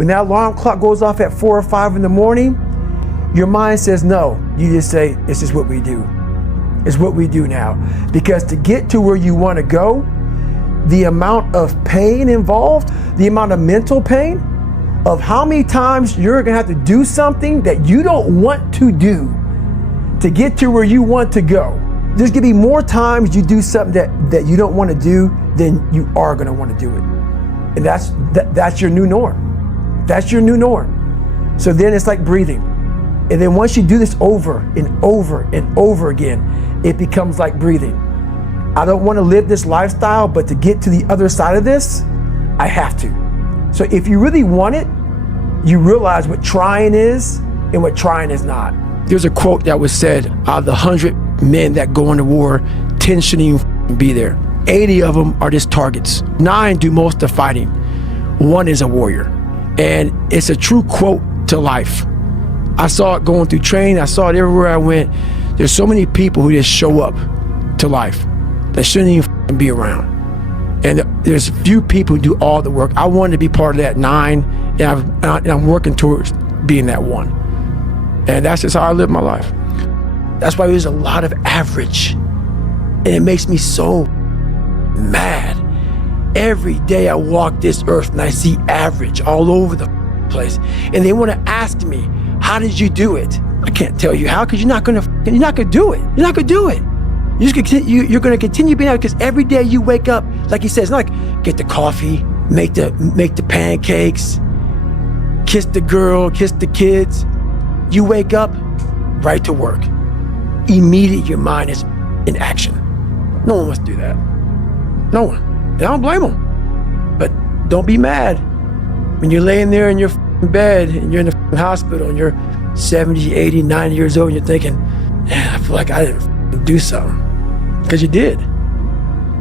When that alarm clock goes off at 4 or 5 in the morning, your mind says no. You just say, this is what we do. It's what we do now. Because to get to where you want to go, the amount of pain involved, the amount of mental pain, of how many times you're gonna have to do something that you don't want to do to get to where you want to go. There's gonna be more times you do something that you don't want to do than you are gonna want to do it. And that's your new norm. That's your new norm. So then it's like breathing. And then once you do this over and over and over again, it becomes like breathing. I don't want to live this lifestyle, but to get to the other side of this, I have to. So if you really want it, you realize what trying is and what trying is not. There's a quote that was said, out of the 100 men that go into war, 10 shouldn't even be there. 80 of them are just targets. 9 do most of the fighting. 1 is a warrior. And it's a true quote to life. I saw it going through training. I saw it everywhere I went. There's so many people who just show up to life that shouldn't even be around. And there's a few people who do all the work. I wanted to be part of that 9, and I'm working towards being that 1. And that's just how I live my life. That's why there's a lot of average. And it makes me so mad. Every day I walk this earth and I see average all over the place. And they want to ask me, how did you do it? I can't tell you how, because you're not gonna do it. You're not gonna do it. You're gonna continue being out, because every day you wake up, like he says, not like get the coffee, make the pancakes, kiss the girl, kiss the kids. You wake up, right to work. Immediately your mind is in action. No one wants to do that. No one. And I don't blame them. But don't be mad when you're laying there in your bed and you're in the hospital and you're 70, 80, 90 years old and you're thinking, man, I feel like I didn't do something. Because you did.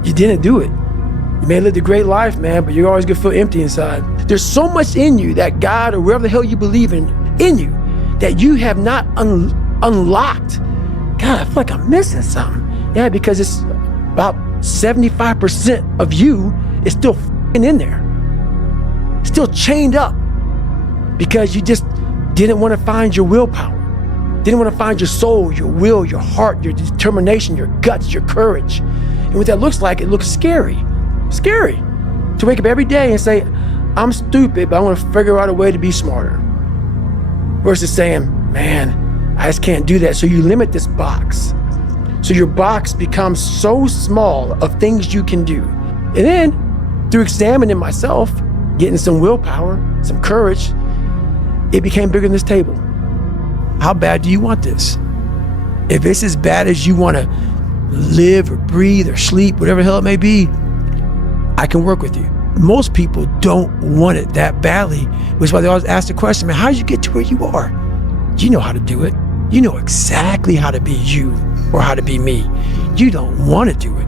You didn't do it. You may have lived a great life, man, but you're always gonna feel empty inside. There's so much in you that God or wherever the hell you believe in you that you have not unlocked. God, I feel like I'm missing something. Yeah, because it's about 75% of you is still in there. Still chained up. Because you just didn't want to find your willpower. Didn't want to find your soul, your will, your heart, your determination, your guts, your courage. And what that looks like, it looks scary. Scary. To wake up every day and say, I'm stupid, but I want to figure out a way to be smarter. Versus saying, man, I just can't do that. So you limit this box. So your box becomes so small of things you can do. And then, through examining myself, getting some willpower, some courage, it became bigger than this table. How bad do you want this? If it's as bad as you want to live or breathe or sleep, whatever the hell it may be, I can work with you. Most people don't want it that badly, which is why they always ask the question, man, how did you get to where you are? You know how to do it. You know exactly how to be you or how to be me. You don't want to do it.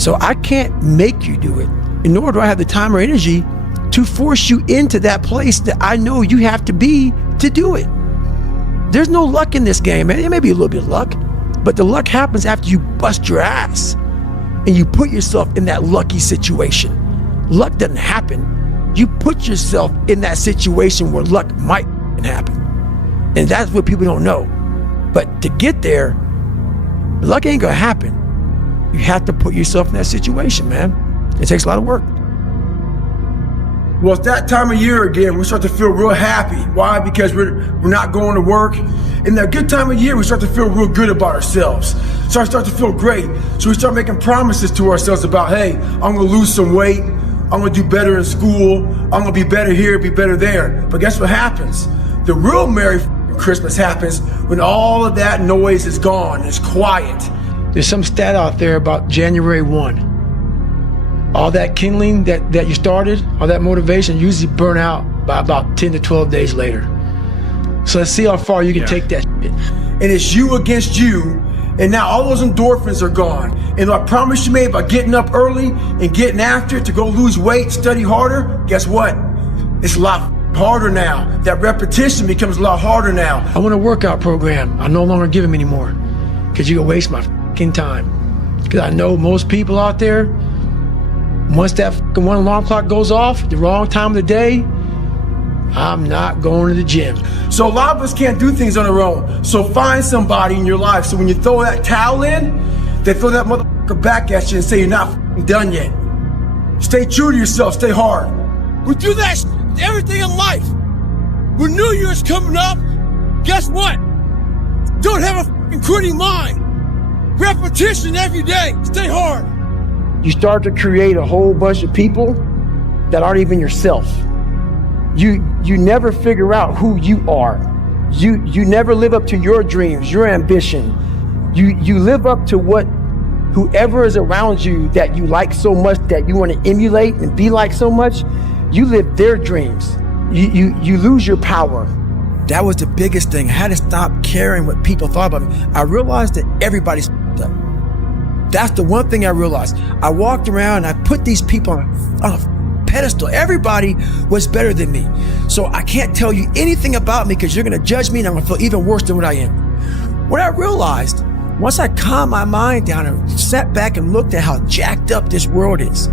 So I can't make you do it, nor do I have the time or energy to force you into that place that I know you have to be to do it. There's no luck in this game, man. It may be a little bit of luck, but the luck happens after you bust your ass and you put yourself in that lucky situation. Luck doesn't happen. You put yourself in that situation where luck might happen. And that's what people don't know. But to get there, luck ain't gonna happen. You have to put yourself in that situation, man. It takes a lot of work. Well, it's that time of year again. We start to feel real happy. Why? Because we're not going to work. In that good time of year, we start to feel real good about ourselves. So I start to feel great. So we start making promises to ourselves about, hey, I'm gonna lose some weight. I'm gonna do better in school. I'm gonna be better here, be better there. But guess what happens? The real Merry Christmas happens when all of that noise is gone. It's quiet. There's some stat out there about January 1. All that kindling that you started, all that motivation usually burn out by about 10 to 12 days later. So let's see how far you can take that shit. And it's you against you, and now all those endorphins are gone. And I promise you made by getting up early and getting after it to go lose weight, study harder, guess what? It's a lot harder now. That repetition becomes a lot harder now. I want a workout program. I no longer give them anymore because you can waste my fucking time. Because I know most people out there, once that one alarm clock goes off, the wrong time of the day, I'm not going to the gym. So a lot of us can't do things on our own. So find somebody in your life. So when you throw that towel in, they throw that motherfucker back at you and say you're not done yet. Stay true to yourself, stay hard. We do that everything in life. When New Year's coming up, guess what? Don't have a quitting mind. Repetition every day, stay hard. You start to create a whole bunch of people that aren't even yourself. You never figure out who you are. You never live up to your dreams, your ambition. You live up to what whoever is around you that you like so much, that you want to emulate and be like so much. You live their dreams. You lose your power. That was the biggest thing. I had to stop caring what people thought about me. I realized that everybody's up. That's the one thing I realized. I walked around and I put these people on a pedestal. Everybody was better than me. So I can't tell you anything about me because you're going to judge me and I'm going to feel even worse than what I am. What I realized, once I calmed my mind down and sat back and looked at how jacked up this world is,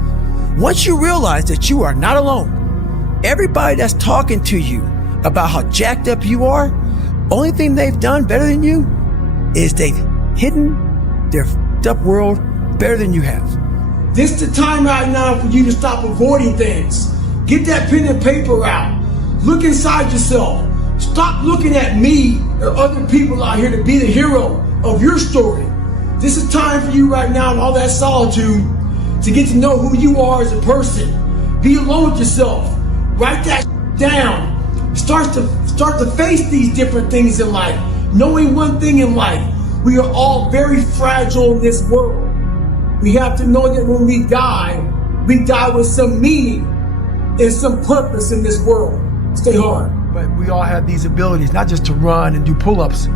once you realize that you are not alone, everybody that's talking to you about how jacked up you are, only thing they've done better than you is they've hidden their f***ed up world better than you have. This is the time right now for you to stop avoiding things. Get that pen and paper out. Look inside yourself. Stop looking at me or other people out here to be the hero of your story. This is time for you right now in all that solitude to get to know who you are as a person. Be alone with yourself. Write that down. Start to face these different things in life. Knowing one thing in life, we are all very fragile in this world. We have to know that when we die with some meaning and some purpose in this world. Stay hard. But we all have these abilities, not just to run and do pull-ups,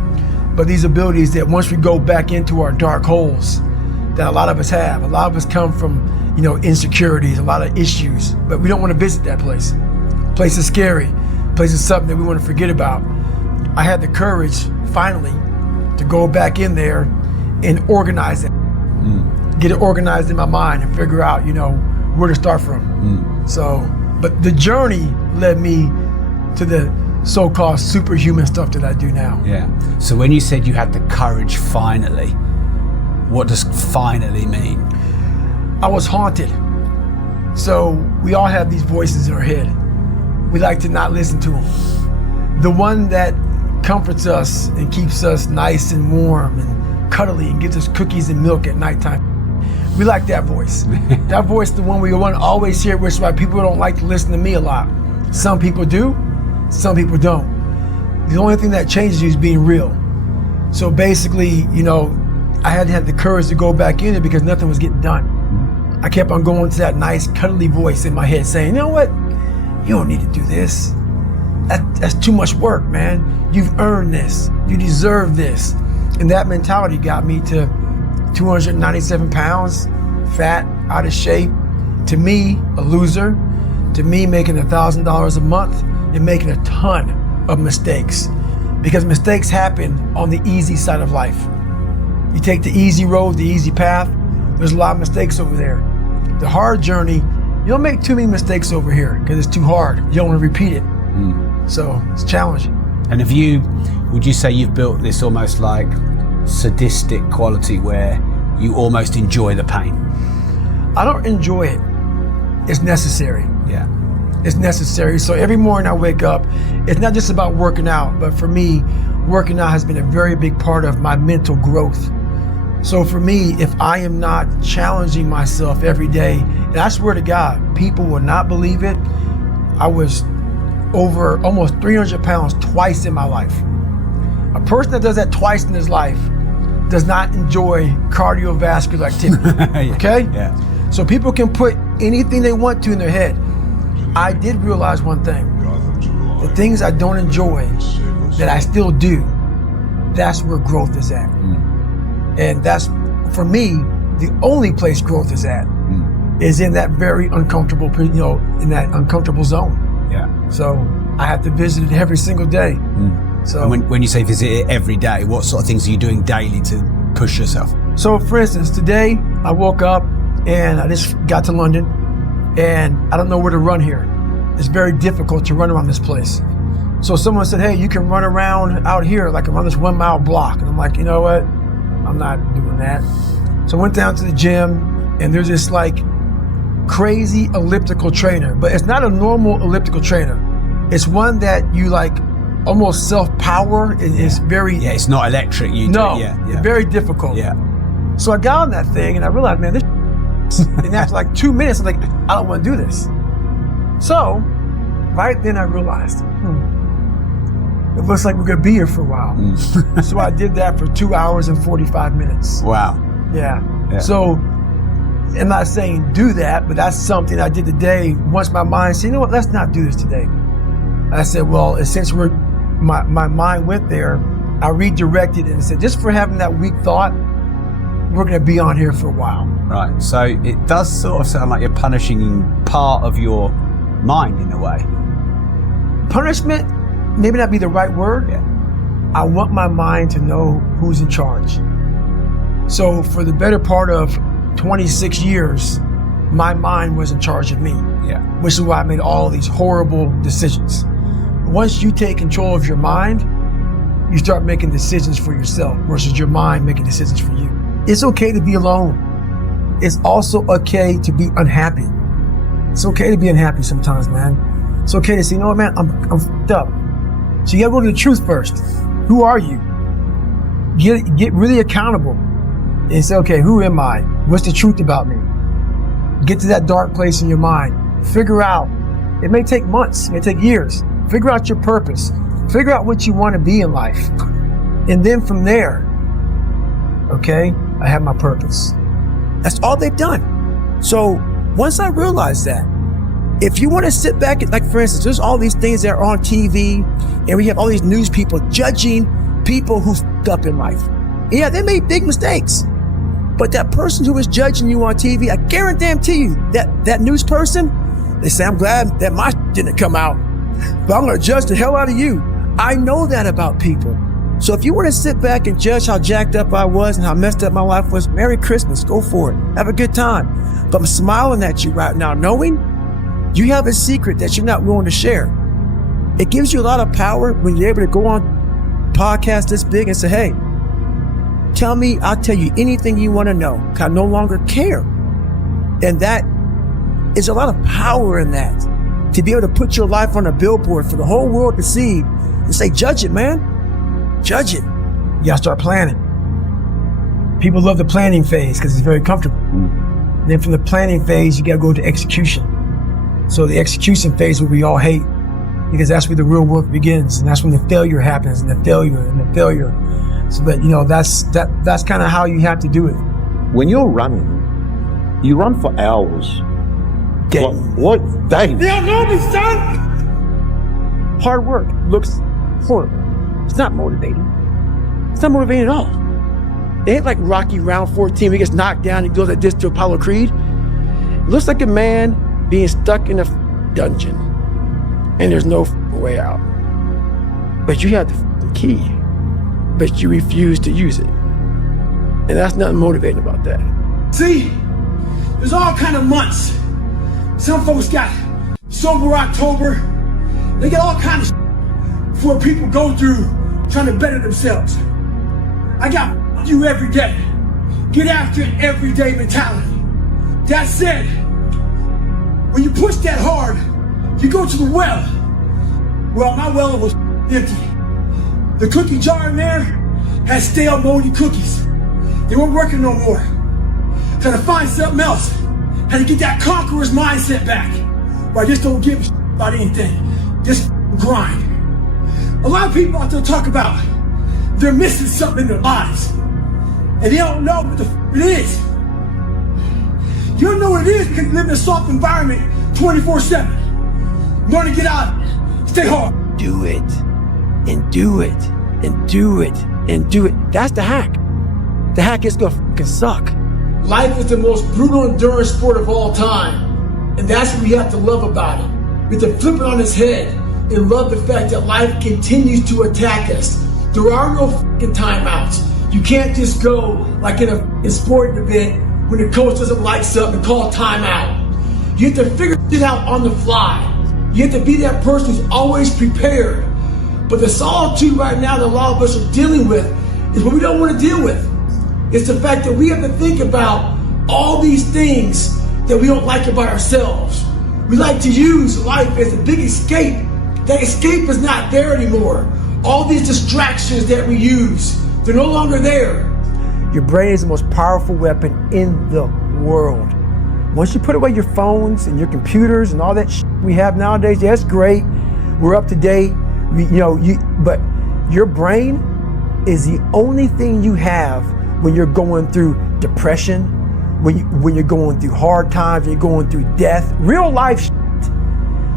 but these abilities that once we go back into our dark holes, that a lot of us have. A lot of us come from, insecurities, a lot of issues, but we don't want to visit that place. Place is scary. Place is something that we want to forget about. I had the courage, finally, to go back in there and organize it. Get it organized in my mind and figure out, where to start from. So, but the journey led me to the so-called superhuman stuff that I do now. Yeah. So when you said you had the courage finally, what does finally mean? I was haunted. So we all have these voices in our head. We like to not listen to them. The one that comforts us and keeps us nice and warm and cuddly and gives us cookies and milk at nighttime. We like that voice. That voice, the one we want to always hear, which is why people don't like to listen to me a lot. Some people do, some people don't. The only thing that changes you is being real. So basically, I had to have the courage to go back in it because nothing was getting done. I kept on going to that nice cuddly voice in my head saying, you know what? You don't need to do this. That's too much work, man. You've earned this. You deserve this. And that mentality got me to 297 pounds, fat, out of shape. To me, a loser. To me, making $1,000 a month and making a ton of mistakes. Because mistakes happen on the easy side of life. You take the easy road, the easy path, there's a lot of mistakes over there. The hard journey, you don't make too many mistakes over here because it's too hard. You don't want to repeat it. So it's challenging. And would you say you've built this almost like sadistic quality where you almost enjoy the pain? I don't enjoy it. It's necessary. Yeah. It's necessary. So every morning I wake up, it's not just about working out, but for me, working out has been a very big part of my mental growth. So for me, if I am not challenging myself every day, and I swear to God, people will not believe it, I was over almost 300 pounds twice in my life. A person that does that twice in his life does not enjoy cardiovascular activity, okay? Yeah. So people can put anything they want to in their head. I did realize one thing. The things I don't enjoy that I still do, that's where growth is at. And that's, for me, the only place growth is at, is in that very uncomfortable, in that uncomfortable zone. Yeah. So I have to visit it every single day. So and when you say visit it every day, what sort of things are you doing daily to push yourself? So for instance, today I woke up and I just got to London and I don't know where to run here. it's very difficult to run around this place. So someone said, hey, you can run around out here, like around this 1 mile block. And I'm like, you know what? I'm not doing that. So I went down to the gym, and there's this like crazy elliptical trainer, but it's not a normal elliptical trainer. It's one that you like almost self-power. It's very... Yeah, it's not electric. It's very difficult. Yeah. So I got on that thing, and I realized, man, this and after like 2 minutes, I'm like, I don't want to do this. So right then I realized, it looks like we're going to be here for a while. So I did that for 2 hours and 45 minutes. Wow. Yeah. So I'm not saying do that, but that's something I did today. Once my mind said, you know what, let's not do this today. I said, well, since my mind went there, I redirected it and said, just for having that weak thought, we're going to be on here for a while. Right. So it does sort of sound like you're punishing part of your mind in a way. Punishment, maybe not be the right word. Yeah. I want my mind to know who's in charge. So for the better part of 26 years, my mind was in charge of me. Yeah. Which is why I made all these horrible decisions. Once you take control of your mind, you start making decisions for yourself versus your mind making decisions for you. It's okay to be alone. It's also okay to be unhappy. It's okay to be unhappy sometimes, man. It's okay to say, you know what, man, I'm f***ed up. So you gotta go to the truth first. Who are you? Get really accountable and say, okay, who am I? What's the truth about me? Get to that dark place in your mind. Figure out, it may take months, it may take years. Figure out your purpose. Figure out what you want to be in life. And then from there, okay, I have my purpose. That's all they've done. So once I realized that, if you want to sit back, like for instance, there's all these things that are on TV, and we have all these news people judging people who f***ed up in life. Yeah, they made big mistakes. But that person who was judging you on TV, I guarantee you that news person, they say, I'm glad that my didn't come out, but I'm going to judge the hell out of you. I know that about people. So if you want to sit back and judge how jacked up I was and how messed up my life was, Merry Christmas, go for it. Have a good time. But I'm smiling at you right now, knowing you have a secret that you're not willing to share. It gives you a lot of power when you're able to go on podcasts this big and say, hey, tell me, I'll tell you anything you want to know, because I no longer care. And that is a lot of power in that. To be able to put your life on a billboard for the whole world to see and say, judge it, man. Judge it. You gotta start planning. People love the planning phase because it's very comfortable. And then from the planning phase, you gotta go to execution. So the execution phase is what we all hate, because that's where the real work begins, and that's when the failure happens, and the failure. So that, you know, that's kind of how you have to do it. When you're running, you run for hours. Day. What day? Yeah, no, son. Hard work looks horrible. It's not motivating. It's not motivating at all. It ain't like Rocky round 14 where he gets knocked down and goes like this to Apollo Creed. It looks like a man being stuck in a dungeon and there's no way out. But you have the key, but you refuse to use it. And that's nothing motivating about that. See, there's all kind of months. Some folks got Sober October. They got all kinds of for people go through trying to better themselves. I got you every day. Get after it every day mentality. That said, when you push that hard, you go to the well. Well, my well was empty. The cookie jar in there had stale, moldy cookies. They weren't working no more. Had to find something else. Had to get that conqueror's mindset back, where I just don't give a shit about anything. Just grind. A lot of people out there talk about they're missing something in their lives, and they don't know what the f it is. You don't know what it is because you live in a soft environment 24/7. Learn to get out of it. Stay hard. Do it, and do it, and do it, and do it. That's the hack. The hack is gonna fucking suck. Life is the most brutal endurance sport of all time, and that's what we have to love about it. We have to flip it on its head and love the fact that life continues to attack us. There are no fucking timeouts. You can't just go like in a sporting event when the coach doesn't like something and call timeout. You have to figure it out on the fly. You have to be that person who's always prepared. But the solitude right now that a lot of us are dealing with is what we don't want to deal with. It's the fact that we have to think about all these things that we don't like about ourselves. We like to use life as a big escape. That escape is not there anymore. All these distractions that we use, they're no longer there. Your brain is the most powerful weapon in the world. Once you put away your phones and your computers and all that shit we have nowadays, yeah, it's great. We're up to date. But your brain is the only thing you have when you're going through depression, when you're going through hard times, when you're going through death, real life shit.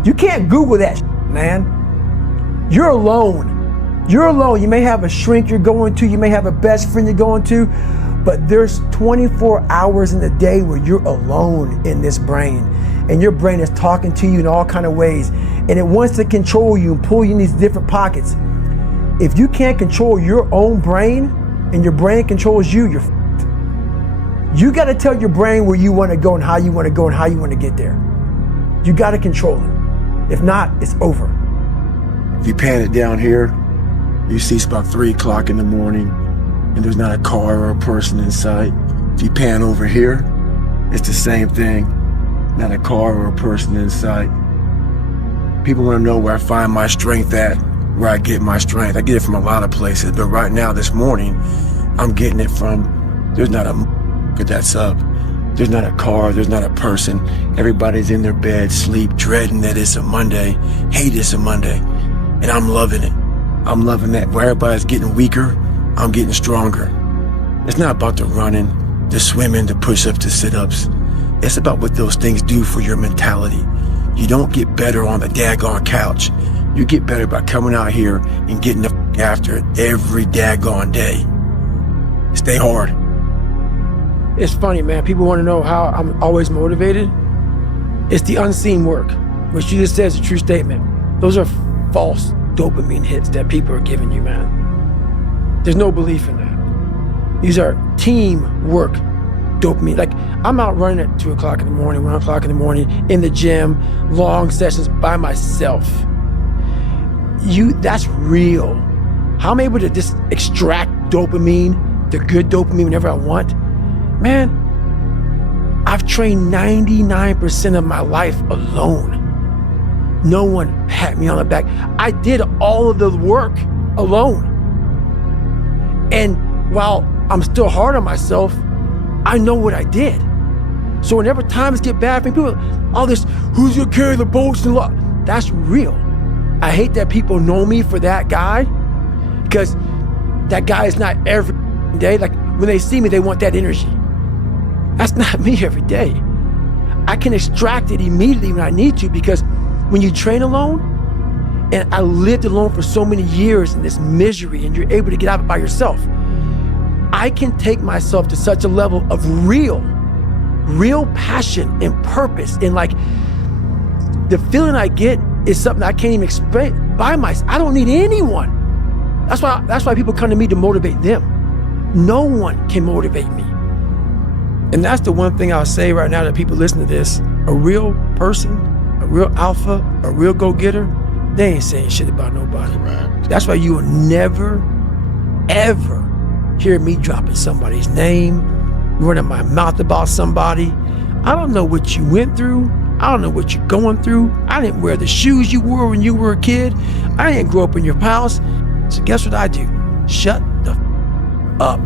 You can't Google that shit, man. You're alone. You're alone. You may have a shrink you're going to, you may have a best friend you're going to, but there's 24 hours in the day where you're alone in this brain. And your brain is talking to you in all kinds of ways. And it wants to control you and pull you in these different pockets. If you can't control your own brain and your brain controls you, you're f***ed. You got to tell your brain where you want to go and how you want to go and how you want to get there. You got to control it. If not, it's over. If you pan it down here, you see it's about 3 o'clock in the morning and there's not a car or a person in sight. If you pan over here, it's the same thing. Not a car or a person in sight. People want to know where I find my strength at, where I get my strength. I get it from a lot of places, but right now, this morning, I'm getting it from, there's not a that's up. There's not a car, there's not a person. Everybody's in their bed, sleep, dreading that it's a Monday, hate it's a Monday. And I'm loving it. I'm loving that. Where everybody's getting weaker, I'm getting stronger. It's not about the running, the swimming, the push-ups, the sit-ups. It's about what those things do for your mentality. You don't get better on the daggone couch. You get better by coming out here and getting the f after it every daggone day. Stay hard. It's funny, man. People want to know how I'm always motivated. It's the unseen work, which you just said is a true statement. Those are false dopamine hits that people are giving you, man. There's no belief in that. These are team work dopamine. Like, I'm out running at 2 o'clock in the morning, 1 o'clock in the morning, in the gym, long sessions by myself. That's real. How I'm able to just extract dopamine, the good dopamine whenever I want. Man, I've trained 99% of my life alone. No one pat me on the back. I did all of the work alone. And while I'm still hard on myself, I know what I did. So whenever times get bad for me, people, all this, who's gonna carry the boats and that's real. I hate that people know me for that guy, because that guy is not every day. Like, when they see me, they want that energy. That's not me every day. I can extract it immediately when I need to, because when you train alone, and I lived alone for so many years in this misery, and you're able to get out of it by yourself, I can take myself to such a level of real passion and purpose. And like, the feeling I get is something I can't even explain by myself. I don't need anyone. That's why people come to me to motivate them. No one can motivate me. And that's the one thing I'll say right now to people listening to this. A real person, a real alpha, a real go-getter, they ain't saying shit about nobody. Right. That's why you will never, ever hear me dropping somebody's name, running my mouth about somebody. I don't know what you went through. I don't know what you're going through. I didn't wear the shoes you wore when you were a kid. I didn't grow up in your house. So guess what I do? Shut the up.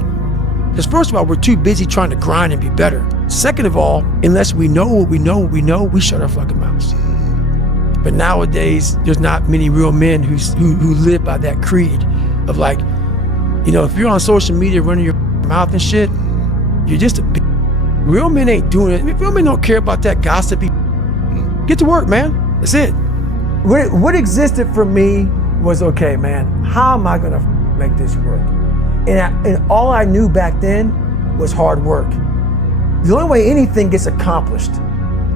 Because first of all, we're too busy trying to grind and be better. Second of all, unless we know what we know, we shut our fucking mouths. But nowadays, there's not many real men who live by that creed of like, if you're on social media running your mouth and shit, you're just a bitch. Real men ain't doing it. Real men don't care about that gossipy. Get to work, man. That's it. What existed for me was, okay, man, how am I gonna make this work? And all I knew back then was hard work. The only way anything gets accomplished.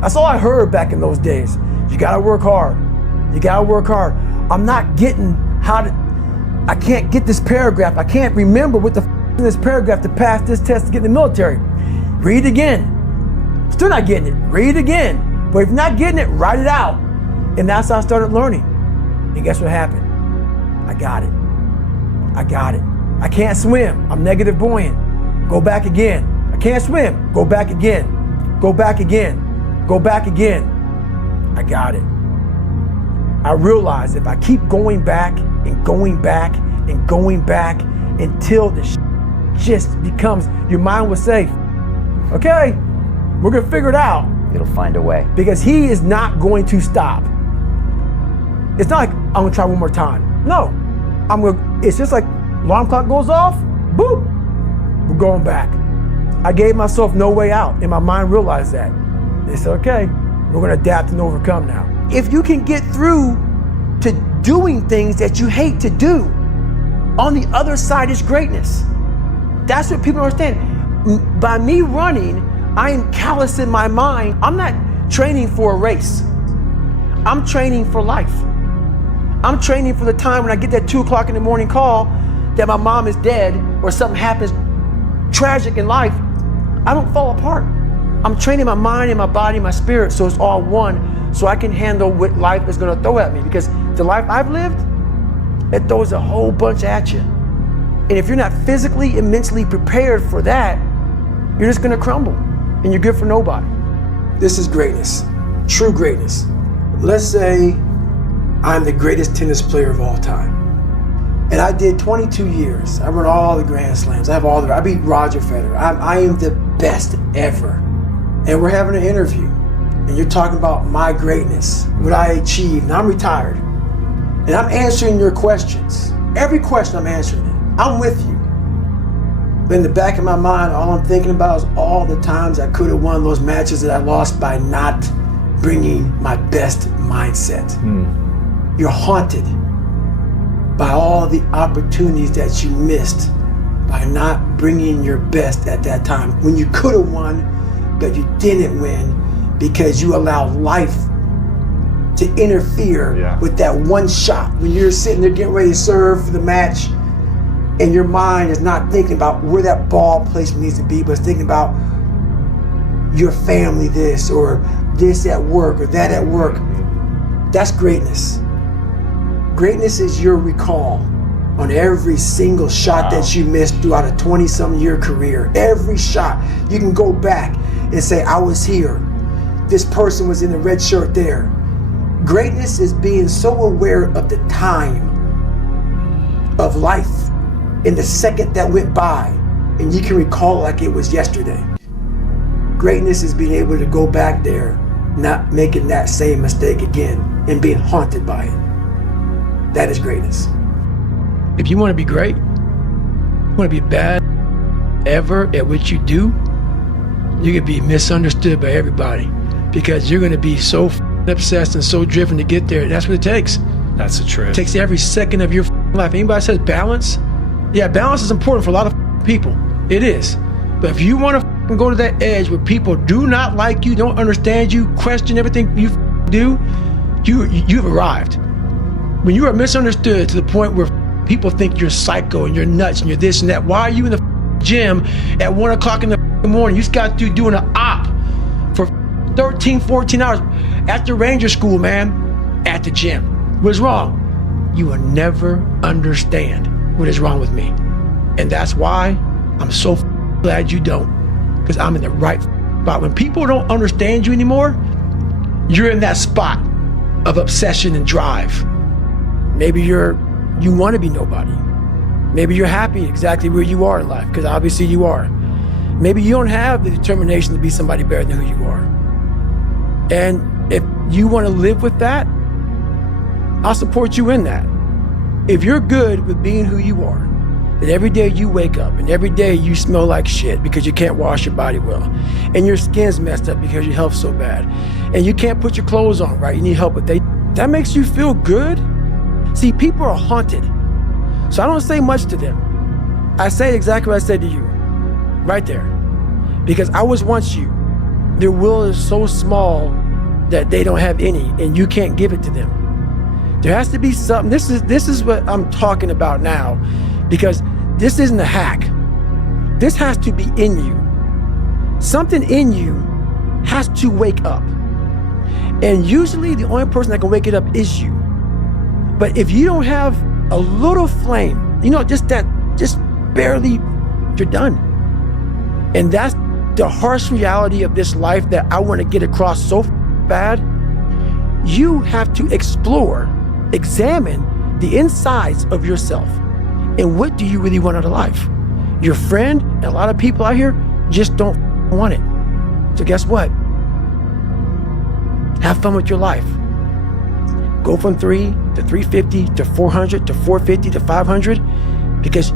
That's all I heard back in those days. You gotta work hard. You gotta work hard. I'm not getting I can't get this paragraph. I can't remember what the in this paragraph to pass this test to get in the military. Read again. Still not getting it. Read again. But if you're not getting it, write it out. And that's how I started learning. And guess what happened? I got it. I got it. I can't swim. I'm negative buoyant. Go back again. I can't swim. Go back again. Go back again. Go back again. I got it. I realized if I keep going back and going back and going back until the just becomes, your mind will say, okay, we're gonna figure it out. It'll find a way. Because he is not going to stop. It's not like I'm gonna try one more time. No, it's just like alarm clock goes off, boop, we're going back. I gave myself no way out, and my mind realized that. They said, okay, we're gonna adapt and overcome now. If you can get through to doing things that you hate to do, on the other side is greatness. That's what people don't understand. By me running, I am callous in my mind. I'm not training for a race. I'm training for life. I'm training for the time when I get that 2 o'clock in the morning call that my mom is dead or something happens tragic in life. I don't fall apart. I'm training my mind and my body and my spirit so it's all one, so I can handle what life is gonna throw at me, because the life I've lived, it throws a whole bunch at you. And if you're not physically and mentally prepared for that, you're just gonna crumble and you're good for nobody. This is greatness, true greatness. Let's say I'm the greatest tennis player of all time. And I did 22 years. I run all the Grand Slams. I beat Roger Federer. I am the best ever. And we're having an interview. And you're talking about my greatness, what I achieved, and I'm retired. And I'm answering your questions. Every question I'm answering it. I'm with you. But in the back of my mind, all I'm thinking about is all the times I could have won those matches that I lost by not bringing my best mindset. You're haunted by all the opportunities that you missed by not bringing your best at that time. When you could have won, but you didn't win because you allowed life to interfere with that one shot. When you're sitting there getting ready to serve for the match, and your mind is not thinking about where that ball placement needs to be, but it's thinking about your family this, or this at work, or that at work. That's greatness. Greatness is your recall on every single shot that you missed throughout a 20-some year career. Every shot, you can go back and say, I was here. This person was in the red shirt there. Greatness is being so aware of the time of life in the second that went by, and you can recall like it was yesterday. Greatness is being able to go back there, not making that same mistake again, and being haunted by it. That is greatness. If you want to be great, you want to be bad ever at what you do, you're going to be misunderstood by everybody, because you're going to be so obsessed and so driven to get there. That's what it takes. That's the truth. It takes every second of your life. Anybody says balance? Yeah, balance is important for a lot of people. It is. But if you want to go to that edge where people do not like you, don't understand you, question everything you do, you've arrived. When you are misunderstood to the point where people think you're psycho and you're nuts and you're this and that, why are you in the gym at 1 o'clock in the morning? You just got to doing an op for 13, 14 hours after Ranger School, man, at the gym. What's wrong? You will never understand what is wrong with me. And that's why I'm so glad you don't, because I'm in the right spot. When people don't understand you anymore, you're in that spot of obsession and drive. Maybe you want to be nobody. Maybe you're happy exactly where you are in life, because obviously you are. Maybe you don't have the determination to be somebody better than who you are. And if you want to live with that, I'll support you in that. If you're good with being who you are, that every day you wake up and every day you smell like shit because you can't wash your body well, and your skin's messed up because your health's so bad, and you can't put your clothes on right, you need help with that makes you feel good? See, people are haunted. So I don't say much to them. I say exactly what I said to you, right there. Because I was once you. Their will is so small that they don't have any, and you can't give it to them. There has to be something. This is what I'm talking about now, because this isn't a hack. This has to be in you. Something in you has to wake up. And usually the only person that can wake it up is you. But if you don't have a little flame, just barely, you're done. And that's the harsh reality of this life that I want to get across so bad. You have to explore, examine the insides of yourself. And what do you really want out of life? Your friend and a lot of people out here just don't want it. So guess what? Have fun with your life. Go from 3 to 350 to 400 to 450 to 500 because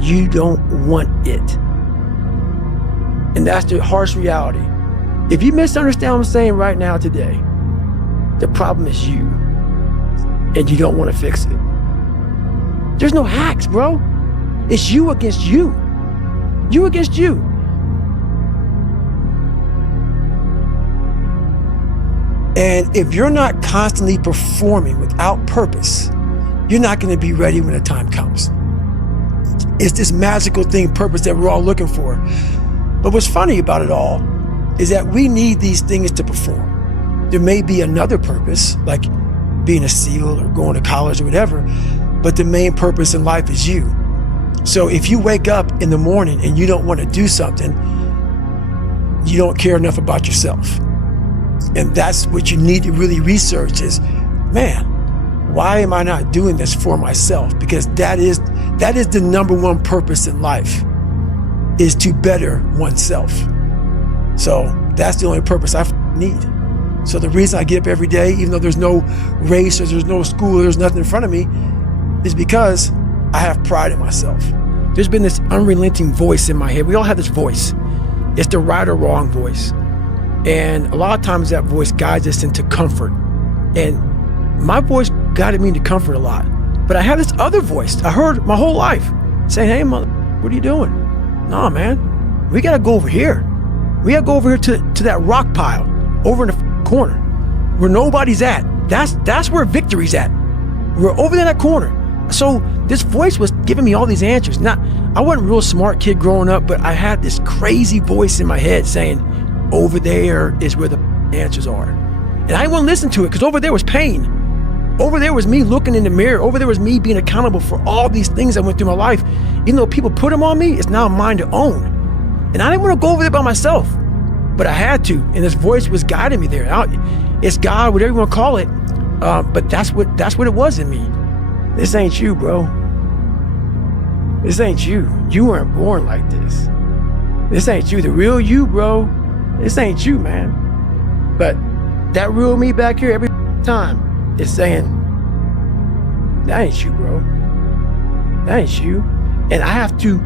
you don't want it. And that's the harsh reality. If you misunderstand what I'm saying right now today, the problem is you, and you don't want to fix it. There's no hacks, bro. It's you against you. You against you. And if you're not constantly performing without purpose, you're not going to be ready when the time comes. It's this magical thing, purpose, that we're all looking for. But what's funny about it all is that we need these things to perform. There may be another purpose, like being a SEAL or going to college or whatever, but the main purpose in life is you. So if you wake up in the morning and you don't want to do something, you don't care enough about yourself. And that's what you need to really research is, man, why am I not doing this for myself? Because that is the number one purpose in life, is to better oneself. So that's the only purpose I need. So the reason I get up every day, even though there's no race or there's no school, there's nothing in front of me, is because I have pride in myself. There's been this unrelenting voice in my head. We all have this voice. It's the right or wrong voice. And a lot of times that voice guides us into comfort. And my voice guided me into comfort a lot. But I had this other voice I heard my whole life saying, hey, mother, what are you doing? Nah, man, we gotta go over here. We gotta go over here to that rock pile over in the corner where nobody's at. That's where victory's at. We're over there in that corner. So this voice was giving me all these answers. I wasn't a real smart kid growing up, but I had this crazy voice in my head saying, over there is where the answers are. And I didn't want to listen to it because over there was pain. Over there was me looking in the mirror. Over there was me being accountable for all these things I went through my life. Even though people put them on me, it's now mine to own. And I didn't want to go over there by myself, but I had to. And this voice was guiding me there. It's God, whatever you want to call it. But that's what it was in me. This ain't you, bro. This ain't you. You weren't born like this. This ain't you. The real you, bro. This ain't you, man. But that real me back here every time is saying, that ain't you, bro. That ain't you. And I have to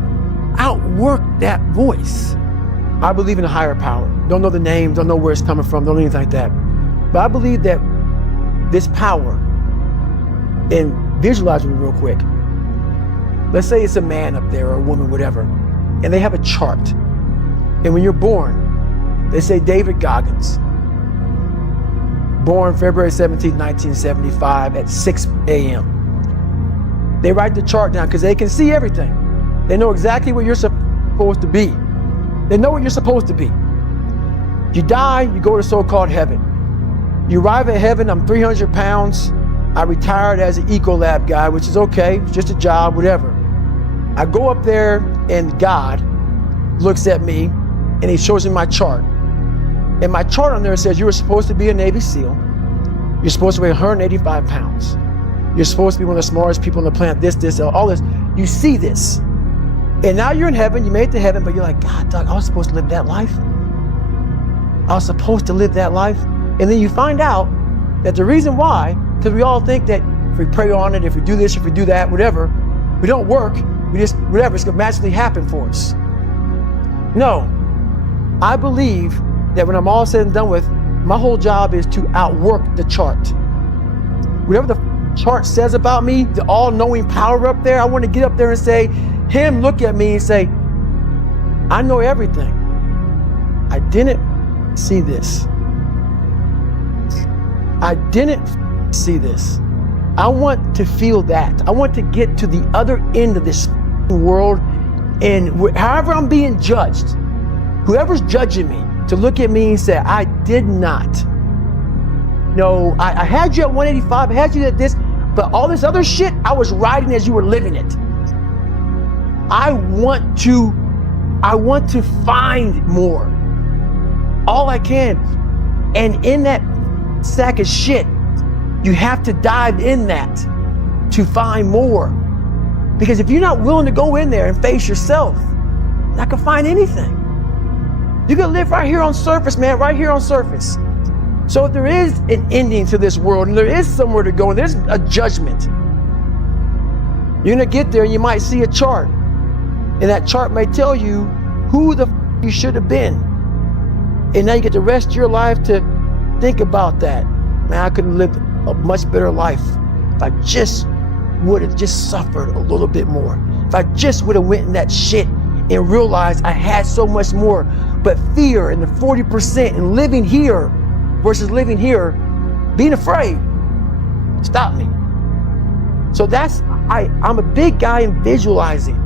outwork that voice. I believe in a higher power. Don't know the name, don't know where it's coming from, don't know anything like that. But I believe that this power, and visualize it real quick. Let's say it's a man up there or a woman, whatever, and they have a chart. And when you're born, they say David Goggins, born February 17, 1975 at 6 a.m. They write the chart down because they can see everything. They know exactly what you're supposed to be. They know what you're supposed to be. You die, you go to so-called heaven. You arrive at heaven, I'm 300 pounds. I retired as an Ecolab guy, which is okay, it's just a job, whatever. I go up there and God looks at me and he shows me my chart. And my chart on there says you were supposed to be a Navy SEAL. You're supposed to weigh 185 pounds. You're supposed to be one of the smartest people on the planet, this, all this. You see this. And now you're in heaven, you made it to heaven, but you're like, God, Doug, I was supposed to live that life. I was supposed to live that life. And then you find out that the reason why, because we all think that if we pray on it, if we do this, if we do that, whatever, we don't work, we just, whatever, it's gonna magically happen for us. No, I believe that when I'm all said and done with, my whole job is to outwork the chart. Whatever the chart says about me, the all-knowing power up there, I want to get up there and say, him look at me and say, I know everything. I didn't see this. I didn't see this. I want to feel that. I want to get to the other end of this world, and however I'm being judged, whoever's judging me, to look at me and say, I did not no, I had you at 185, I had you at this, but all this other shit, I was riding as you were living it. I want to find more, all I can. And in that sack of shit, you have to dive in that to find more. Because if you're not willing to go in there and face yourself, you're not gonna find anything. You're gonna live right here on surface, man, right here on surface. So if there is an ending to this world and there is somewhere to go and there's a judgment, you're gonna get there and you might see a chart. And that chart may tell you who the you should have been. And now you get the rest of your life to think about that. Man, I could have lived a much better life if I just would have just suffered a little bit more. If I just would have went in that shit and realized I had so much more. But fear and the 40% and living here versus living here, being afraid, stopped me. So I'm a big guy in visualizing.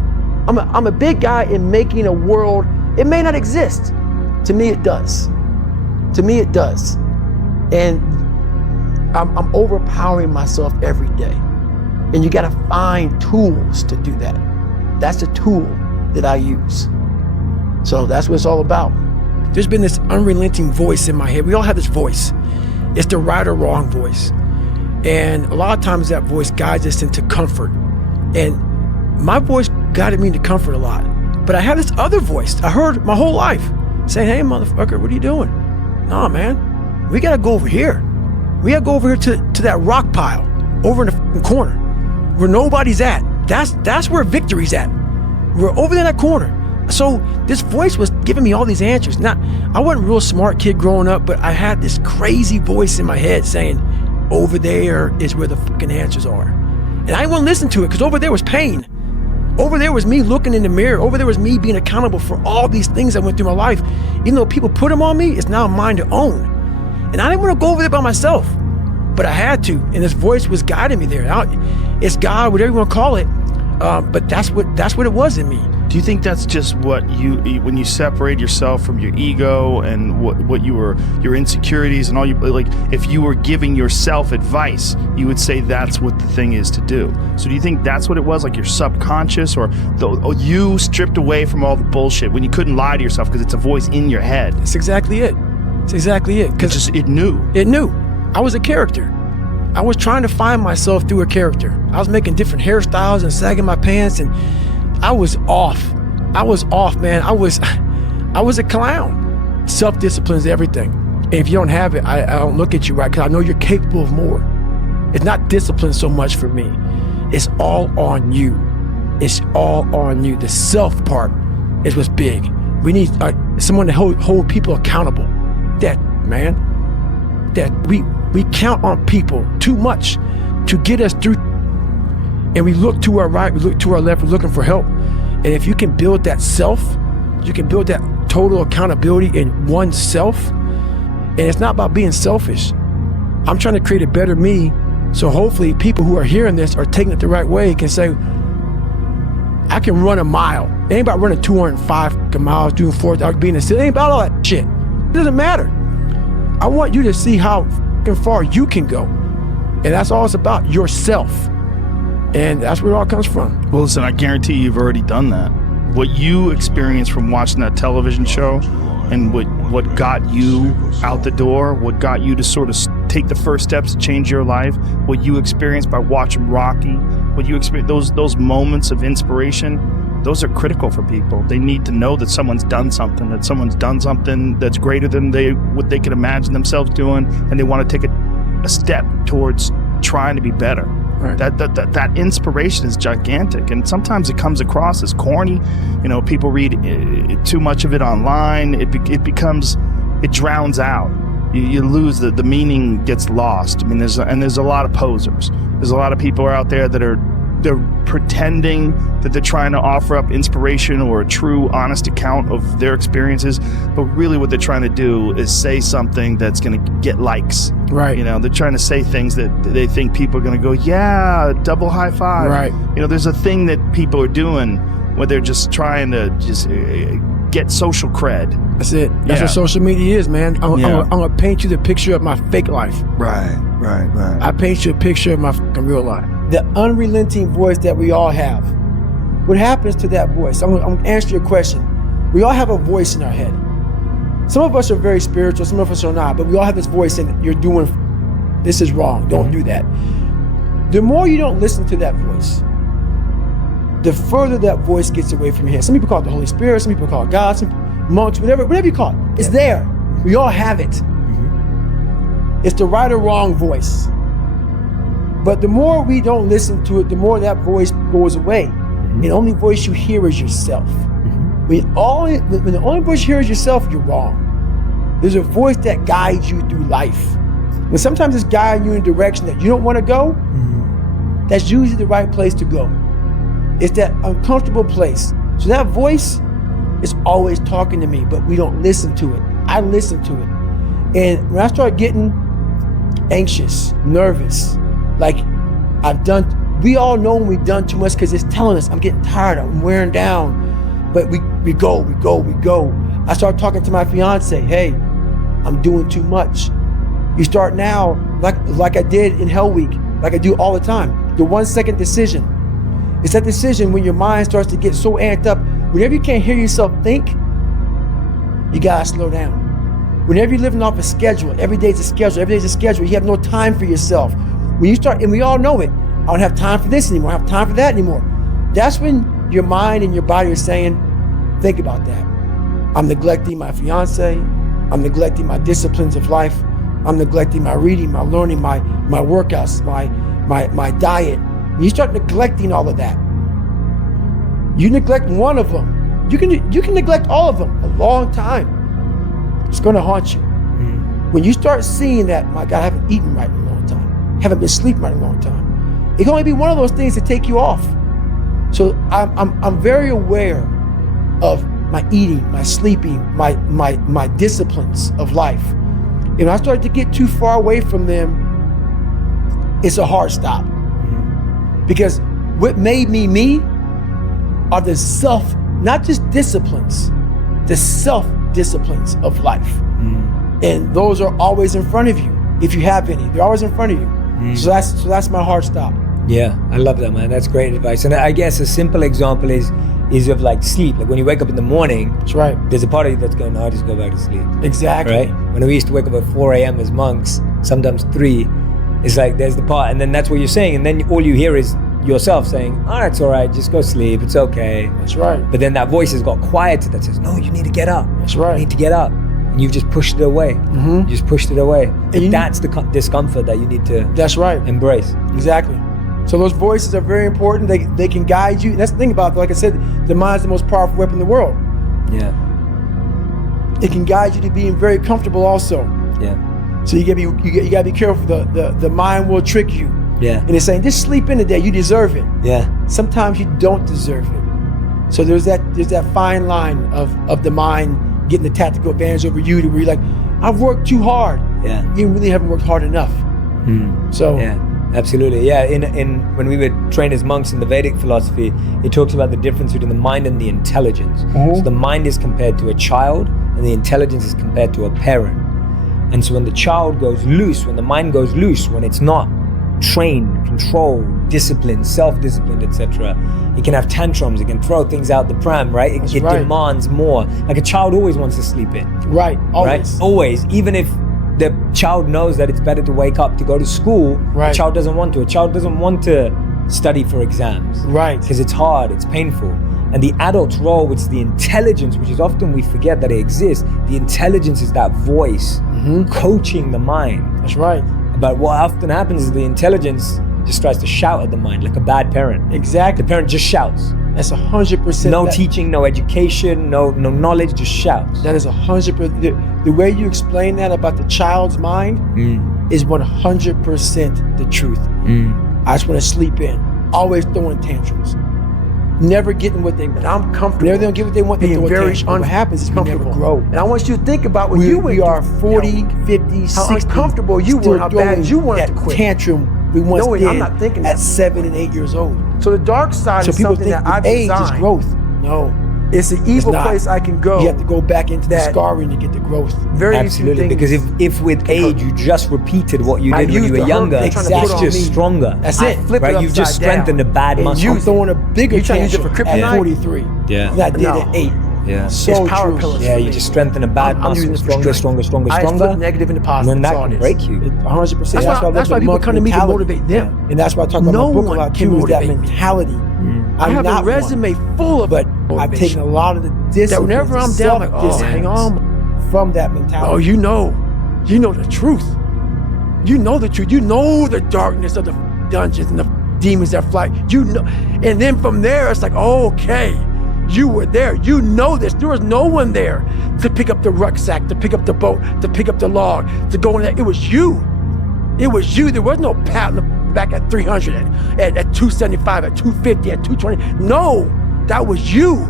I'm a big guy in making a world, it may not exist. To me, it does. To me, it does. And I'm overpowering myself every day. And you gotta find tools to do that. That's the tool that I use. So that's what it's all about. There's been this unrelenting voice in my head. We all have this voice. It's the right or wrong voice. And a lot of times that voice guides us into comfort. And my voice guided me into comfort a lot. But I have this other voice I heard my whole life saying, hey, motherfucker, what are you doing? Nah, man, we gotta go over here. We gotta go over here to that rock pile over in the fucking corner where nobody's at. That's where victory's at. We're over there in that corner. So this voice was giving me all these answers. I wasn't a real smart kid growing up, but I had this crazy voice in my head saying, over there is where the fucking answers are. And I didn't want to listen to it because over there was pain. Over there was me looking in the mirror. Over there was me being accountable for all these things I went through my life. Even though people put them on me, it's now mine to own. And I didn't want to go over there by myself, but I had to. And this voice was guiding me there. It's God, whatever you want to call it. But that's what it was in me. Do you think that's just what when you separate yourself from your ego and what your insecurities and all like if you were giving yourself advice, you would say that's what the thing is to do. So do you think that's what it was, like your subconscious or you stripped away from all the bullshit when you couldn't lie to yourself because it's a voice in your head? That's exactly it. It's exactly it. Because it knew. It knew. I was a character. I was trying to find myself through a character. I was making different hairstyles and sagging my pants, and I was off. I was off, man. I was a clown. Self-discipline is everything. And if you don't have it, I don't look at you right because I know you're capable of more. It's not discipline so much for me. It's all on you. It's all on you. The self part is what's big. We need someone to hold people accountable. Man. We count on people too much to get us through. And we look to our right, we look to our left, we're looking for help. And if you can build that self, you can build that total accountability in oneself. And it's not about being selfish. I'm trying to create a better me. So hopefully people who are hearing this are taking it the right way, can say, I can run a mile. It ain't about running 205 miles, doing 4,000, being a city. It ain't about all that shit. It doesn't matter. I want you to see how far you can go. And that's all it's about, yourself. And that's where it all comes from. Well, listen, I guarantee you've already done that. What you experienced from watching that television show and what got you out the door, what got you to sort of take the first steps to change your life, what you experienced by watching Rocky, what you experienced, those moments of inspiration, those are critical for people. They need to know that someone's done something that's greater than what they can imagine themselves doing, and they want to take a step towards trying to be better. Right. That inspiration is gigantic, and sometimes it comes across as corny. You know, people read too much of it online. It drowns out. You lose the meaning, gets lost. I mean, there's a lot of posers. There's a lot of people out there that they're pretending that they're trying to offer up inspiration or a true, honest account of their experiences, but really what they're trying to do is say something that's going to get likes. Right. You know, they're trying to say things that they think people are going to go, yeah, double high five. Right. You know, there's a thing that people are doing where they're just trying to get social cred. That's it. That's what social media is, man. I'm gonna paint you the picture of my fake life. Right. I paint you a picture of my fucking real life. The unrelenting voice that we all have. What happens to that voice? I'm gonna answer your question. We all have a voice in our head. Some of us are very spiritual, some of us are not, but we all have this voice and you're doing, this is wrong, don't do that. The more you don't listen to that voice, the further that voice gets away from your head. Some people call it the Holy Spirit, some people call it God, some monks, whatever you call it. It's there. We all have it. It's the right or wrong voice. But the more we don't listen to it, the more that voice goes away. And the only voice you hear is yourself. When the only voice you hear is yourself, you're wrong. There's a voice that guides you through life. And sometimes it's guiding you in a direction that you don't want to go. That's usually the right place to go. It's that uncomfortable place. So that voice is always talking to me, but we don't listen to it. I listen to it. And when I start getting anxious, nervous, like we all know when we've done too much because it's telling us, I'm getting tired, I'm wearing down. But we go. I start talking to my fiance, hey, I'm doing too much. You start now, like I did in Hell Week, like I do all the time, the 1 second decision. It's that decision when your mind starts to get so amped up, whenever you can't hear yourself think, you gotta slow down. Whenever you're living off a schedule, every day's a schedule, you have no time for yourself. When you start, and we all know it, I don't have time for this anymore, I don't have time for that anymore. That's when your mind and your body are saying, think about that. I'm neglecting my fiance, I'm neglecting my disciplines of life, I'm neglecting my reading, my learning, my workouts, my diet. When you start neglecting all of that, you neglect one of them, you can neglect all of them a long time. It's gonna haunt you. When you start seeing that, my God, I haven't eaten right in a long time, haven't been sleeping right in a long time, it can only be one of those things to take you off. So I'm very aware of my eating, my sleeping, my disciplines of life. And when I start to get too far away from them, it's a hard stop. Because what made me are the not just disciplines, the self-disciplines of life. And those are always in front of you. If you have any, they're always in front of you. So that's my hard stop. Yeah, I love that, man. That's great advice. And I guess a simple example is of like sleep. Like when you wake up in the morning, that's right. There's a part of you that's going, I'll just go back to sleep. Exactly. Right? When we used to wake up at 4 a.m. as monks, sometimes 3, it's like there's the part, and then that's what you're saying, and then all you hear is yourself saying, it's all right, just go sleep, it's okay. That's right. But then that voice has got quieted that says, no, you need to get up. That's right. You need to get up. And you've just pushed it away. You just pushed it away. And that's the discomfort that you need to embrace. Exactly. So those voices are very important. They can guide you. That's the thing about it. Like I said, the mind's the most powerful weapon in the world. Yeah. It can guide you to being very comfortable also. Yeah. So you gotta be careful. The mind will trick you. Yeah. And it's saying, just sleep in today, you deserve it. Yeah. Sometimes you don't deserve it. So there's that fine line of the mind getting the tactical advantage over you to where you're like, I've worked too hard. Yeah. You really haven't worked hard enough. So yeah. Absolutely, yeah. In when we were trained as monks in the Vedic philosophy, it talks about the difference between the mind and the intelligence. So the mind is compared to a child, and the intelligence is compared to a parent. And so when the child goes loose, when the mind goes loose, when it's not trained, controlled, disciplined, self-disciplined, etc., it can have tantrums. It can throw things out the pram, right? It demands more. Like a child always wants to sleep in. Right. Always. Right? Always, even if the child knows that it's better to wake up to go to school, the child doesn't want to. A child doesn't want to study for exams. Right. Because it's hard, it's painful. And the adult's role, which is the intelligence, which is often we forget that it exists, the intelligence is that voice coaching the mind. That's right. But what often happens is the intelligence just tries to shout at the mind like a bad parent. Exactly. The parent just shouts. That's 100%. No teaching, no education, no knowledge, just shouts. That is 100%. The way you explain that about the child's mind is 100% the truth. I just want to sleep in. Always throwing tantrums. Never getting what they want. I'm comfortable. Whenever they don't get what they want, they throw a tantrum. What happens is we never grow. And I want you to think about what you went through. We are 40, 50, 60. How uncomfortable you were, how bad you wanted to quit. Tantrum we once did I'm not thinking at 7 and 8 years old. So the dark side is something that I've designed. Age is growth. No. It's an evil not. place I can go. You have to go back into that the scarring to get the growth. very Absolutely, few because things if with age you just repeated what you I did when used you the were hurt younger, they trying to that's put on just me. stronger. That's it. Flip it Right? You've just upside strengthened down a bad and muscle. use I'm it. throwing a bigger You trying to use it tantrum for at kryptonite? 43 Yeah. than I did No. at 8. Yeah. So It's power true. pillars Yeah, for you me. just strengthen a bad I'm muscle, using it for stronger, strength. stronger. I flip negative into And positive. then That's that all can it is. break you. 100%. That's why That's why people come to me to motivate them. And that's why I talk about No my book a one lot can too, is that motivate me. mentality. I have a not resume one, full of but I've taken a lot of the discipline. that whenever I'm down, like, oh, hang on. From that mentality. Oh, you know the truth. You know the truth. You know the darkness of the dungeons and the demons that fly. You know, and then from there, it's like, okay, you were there. You know this. There was no one there to pick up the rucksack, to pick up the boat, to pick up the log, to go in there. It was you. It was you. There was no pat on the back at 300, at 275, at 250, at 220. No, that was you.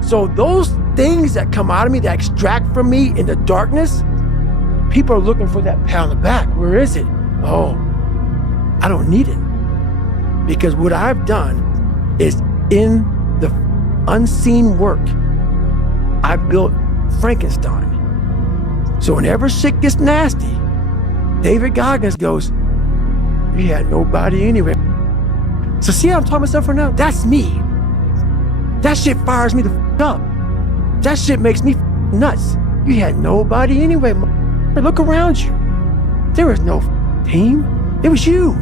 So those things that come out of me, that extract from me in the darkness, people are looking for that pat on the back. Where is it? Oh, I don't need it. Because what I've done is in the unseen work, I built Frankenstein. So whenever shit gets nasty, David Goggins goes, you had nobody anyway. So see how I'm talking myself right now? That's me. That shit fires me the up. That shit makes me nuts. You had nobody anyway. Look around you. There was no team. It was you.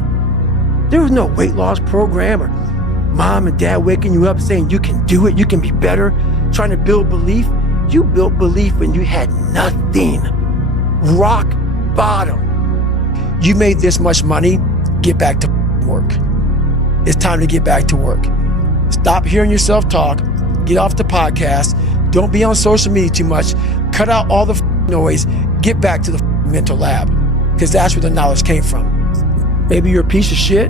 There was no weight loss program or mom and dad waking you up saying you can do it, you can be better, trying to build belief. You built belief when you had nothing. Rock bottom. You made this much money, get back to work. It's time to get back to work. Stop hearing yourself talk, get off the podcast, don't be on social media too much, cut out all the noise, get back to the mental lab, because that's where the knowledge came from. Maybe you're a piece of shit,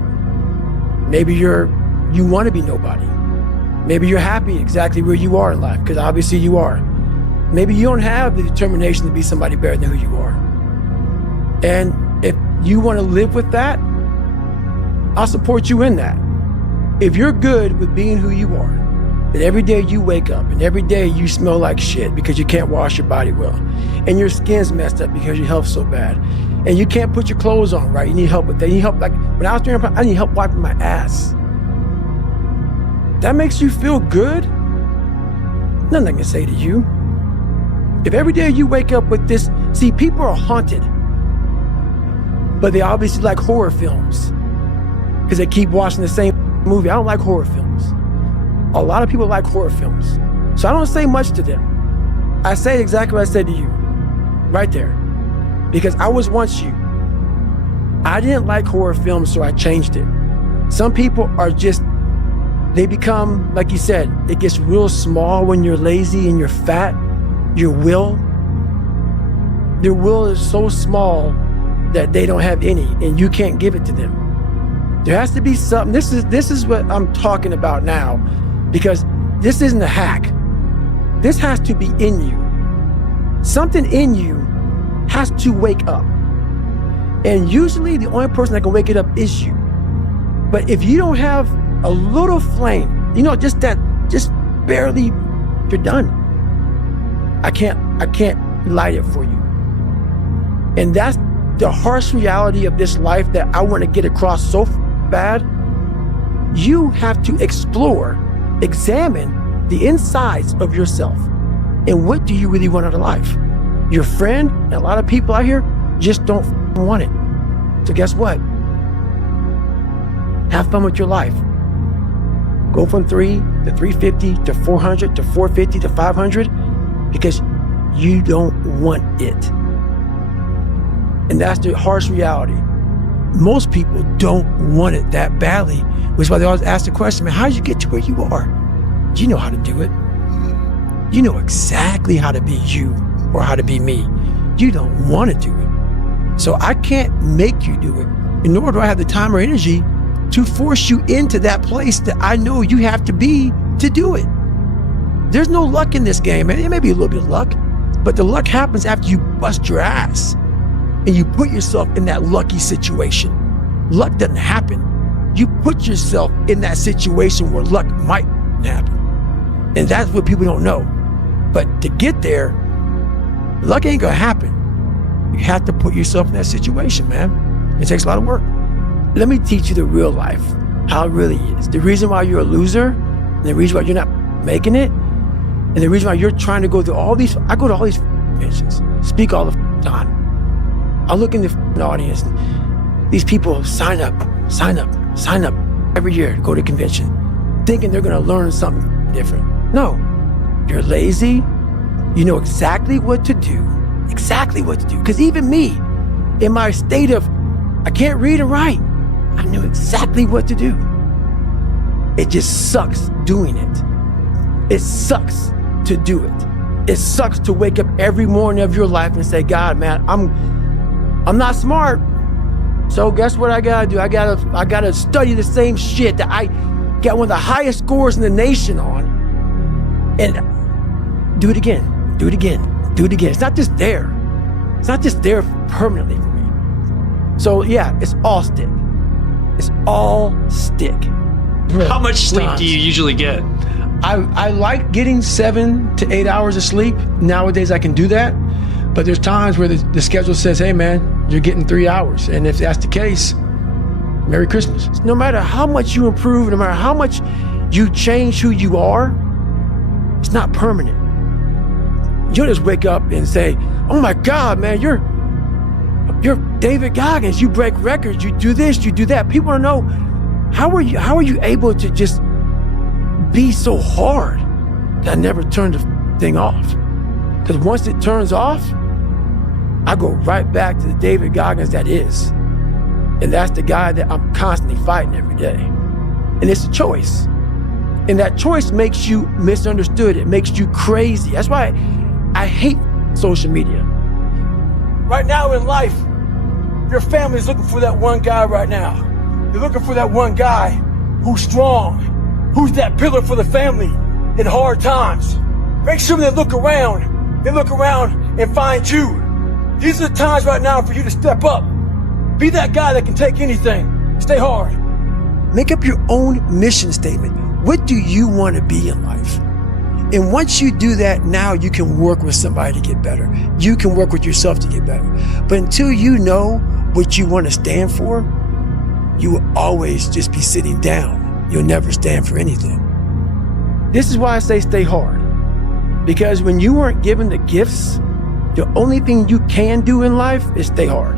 maybe you want to be nobody. Maybe you're happy exactly where you are in life, because obviously you are. Maybe you don't have the determination to be somebody better than who you are. And if you want to live with that, I'll support you in that. If you're good with being who you are, that every day you wake up and every day you smell like shit because you can't wash your body well, and your skin's messed up because your health's so bad, and you can't put your clothes on right, you need help with that. You need help, like when I was doing, I need help wiping my ass. That makes you feel good? Nothing I can say to you. If every day you wake up with this, see, people are haunted, but they obviously like horror films because they keep watching the same movie. I don't like horror films. A lot of people like horror films. So I don't say much to them. I say exactly what I said to you, right there. Because I was once you. I didn't like horror films, so I changed it. Some people are just, they become, like you said, it gets real small when you're lazy and you're fat. Their will is so small that they don't have any, and you can't give it to them. There has to be something. This is what I'm talking about now, because this isn't a hack. This has to be in you. Something in you has to wake up. And usually the only person that can wake it up is you. But if you don't have a little flame, just barely, you're done. I can't light it for you. And that's the harsh reality of this life that I want to get across so bad. You have to explore, examine the insides of yourself. And what do you really want out of life? Your friend, and a lot of people out here just don't want it. So guess what? Have fun with your life. Go from 3 to 350 to 400 to 450 to 500 because you don't want it. And that's the harsh reality. Most people don't want it that badly, which is why they always ask the question, man, how did you get to where you are? You know how to do it. You know exactly how to be you or how to be me. You don't want to do it. So I can't make you do it, and nor do I have the time or energy to force you into that place that I know you have to be to do it. There's no luck in this game, man. It may be a little bit of luck, but the luck happens after you bust your ass and you put yourself in that lucky situation. Luck doesn't happen. You put yourself in that situation where luck might happen. And that's what people don't know. But to get there, luck ain't gonna happen. You have to put yourself in that situation, man. It takes a lot of work. Let me teach you the real life, how it really is. The reason why you're a loser, and the reason why you're not making it, and the reason why you're trying to go through all these, I go to all these conventions, speak all the time. I look in the audience, and these people sign up every year to go to convention, thinking they're gonna learn something different. No, you're lazy. You know exactly what to do. Because even me, in my state of, I can't read and write, I knew exactly what to do. It just sucks doing it. It sucks to do it. It sucks to wake up every morning of your life and say, God, man, I'm not smart. So guess what I gotta do? I gotta study the same shit that I got one of the highest scores in the nation on, and do it again. It's not just there. It's not just there permanently for me. So yeah, it's all stick. How much sleep do you usually get? I like getting 7 to 8 hours of sleep. Nowadays I can do that. But there's times where the schedule says, hey man, you're getting 3 hours. And if that's the case, Merry Christmas. No matter how much you improve, no matter how much you change who you are, it's not permanent. You don't just wake up and say, oh my God, man, you're David Goggins, you break records, you do this, you do that. People want to know, how are you able to just be so hard that I never turned the thing off? Because once it turns off, I go right back to the David Goggins that is. And that's the guy that I'm constantly fighting every day. And it's a choice. And that choice makes you misunderstood. It makes you crazy. That's why I hate social media. Right now in life, your family's looking for that one guy right now. They're looking for that one guy who's strong, who's that pillar for the family in hard times. Make sure they look around and find you. These are the times right now for you to step up. Be that guy that can take anything. Stay hard. Make up your own mission statement. What do you want to be in life? And once you do that, now you can work with somebody to get better. You can work with yourself to get better. But until you know what you want to stand for, you will always just be sitting down. You'll never stand for anything. This is why I say stay hard. Because when you weren't given the gifts, the only thing you can do in life is stay hard.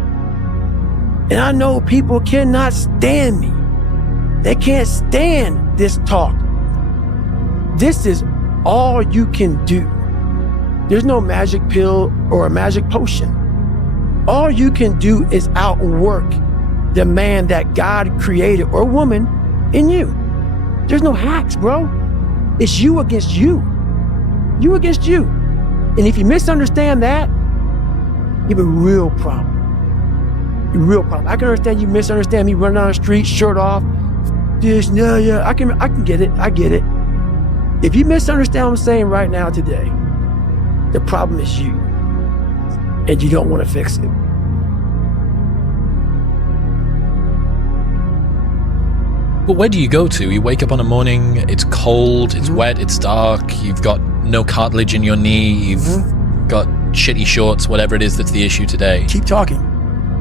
And I know people cannot stand me. They can't stand this talk. This is all you can do. There's no magic pill or a magic potion. All you can do is outwork the man that God created, or woman, in you. There's no hacks, bro. It's you against you. You against you. And if you misunderstand that, you have a real problem. A real problem. I can understand you misunderstand me running down the street, shirt off. I can get it. I get it. If you misunderstand what I'm saying right now today, the problem is you. And you don't want to fix it. But where do you go to? You wake up on a morning, it's cold, it's wet, it's dark, you've got no cartilage in your knee, you've got shitty shorts, whatever it is that's the issue today. Keep talking.